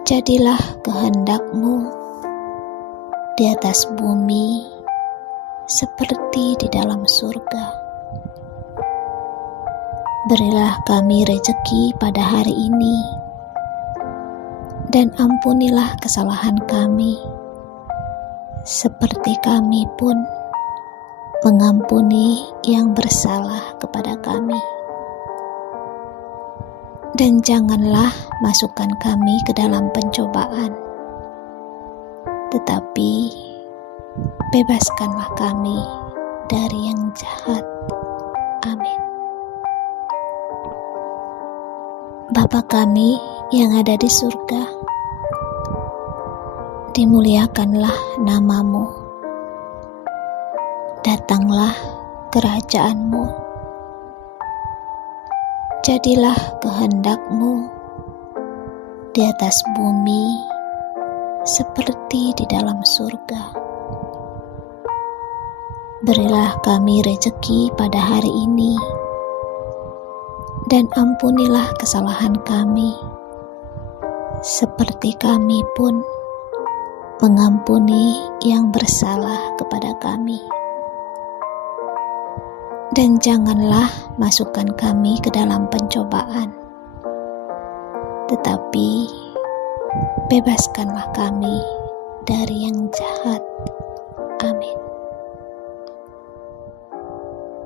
Jadilah kehendak-Mu di atas bumi seperti di dalam surga. Berilah kami rejeki pada hari ini, dan ampunilah kesalahan kami, seperti kami pun mengampuni yang bersalah kepada kami. Dan janganlah masukkan kami ke dalam pencobaan, tetapi bebaskanlah kami dari yang jahat. Amin. Bapa kami yang ada di surga, dimuliakanlah nama-Mu. Datanglah kerajaan-Mu. Jadilah kehendak-Mu di atas bumi seperti di dalam surga. Berilah kami rejeki pada hari ini, dan ampunilah kesalahan kami, seperti kami pun mengampuni yang bersalah kepada kami, dan janganlah masukkan kami ke dalam pencobaan, tetapi bebaskanlah kami dari yang jahat.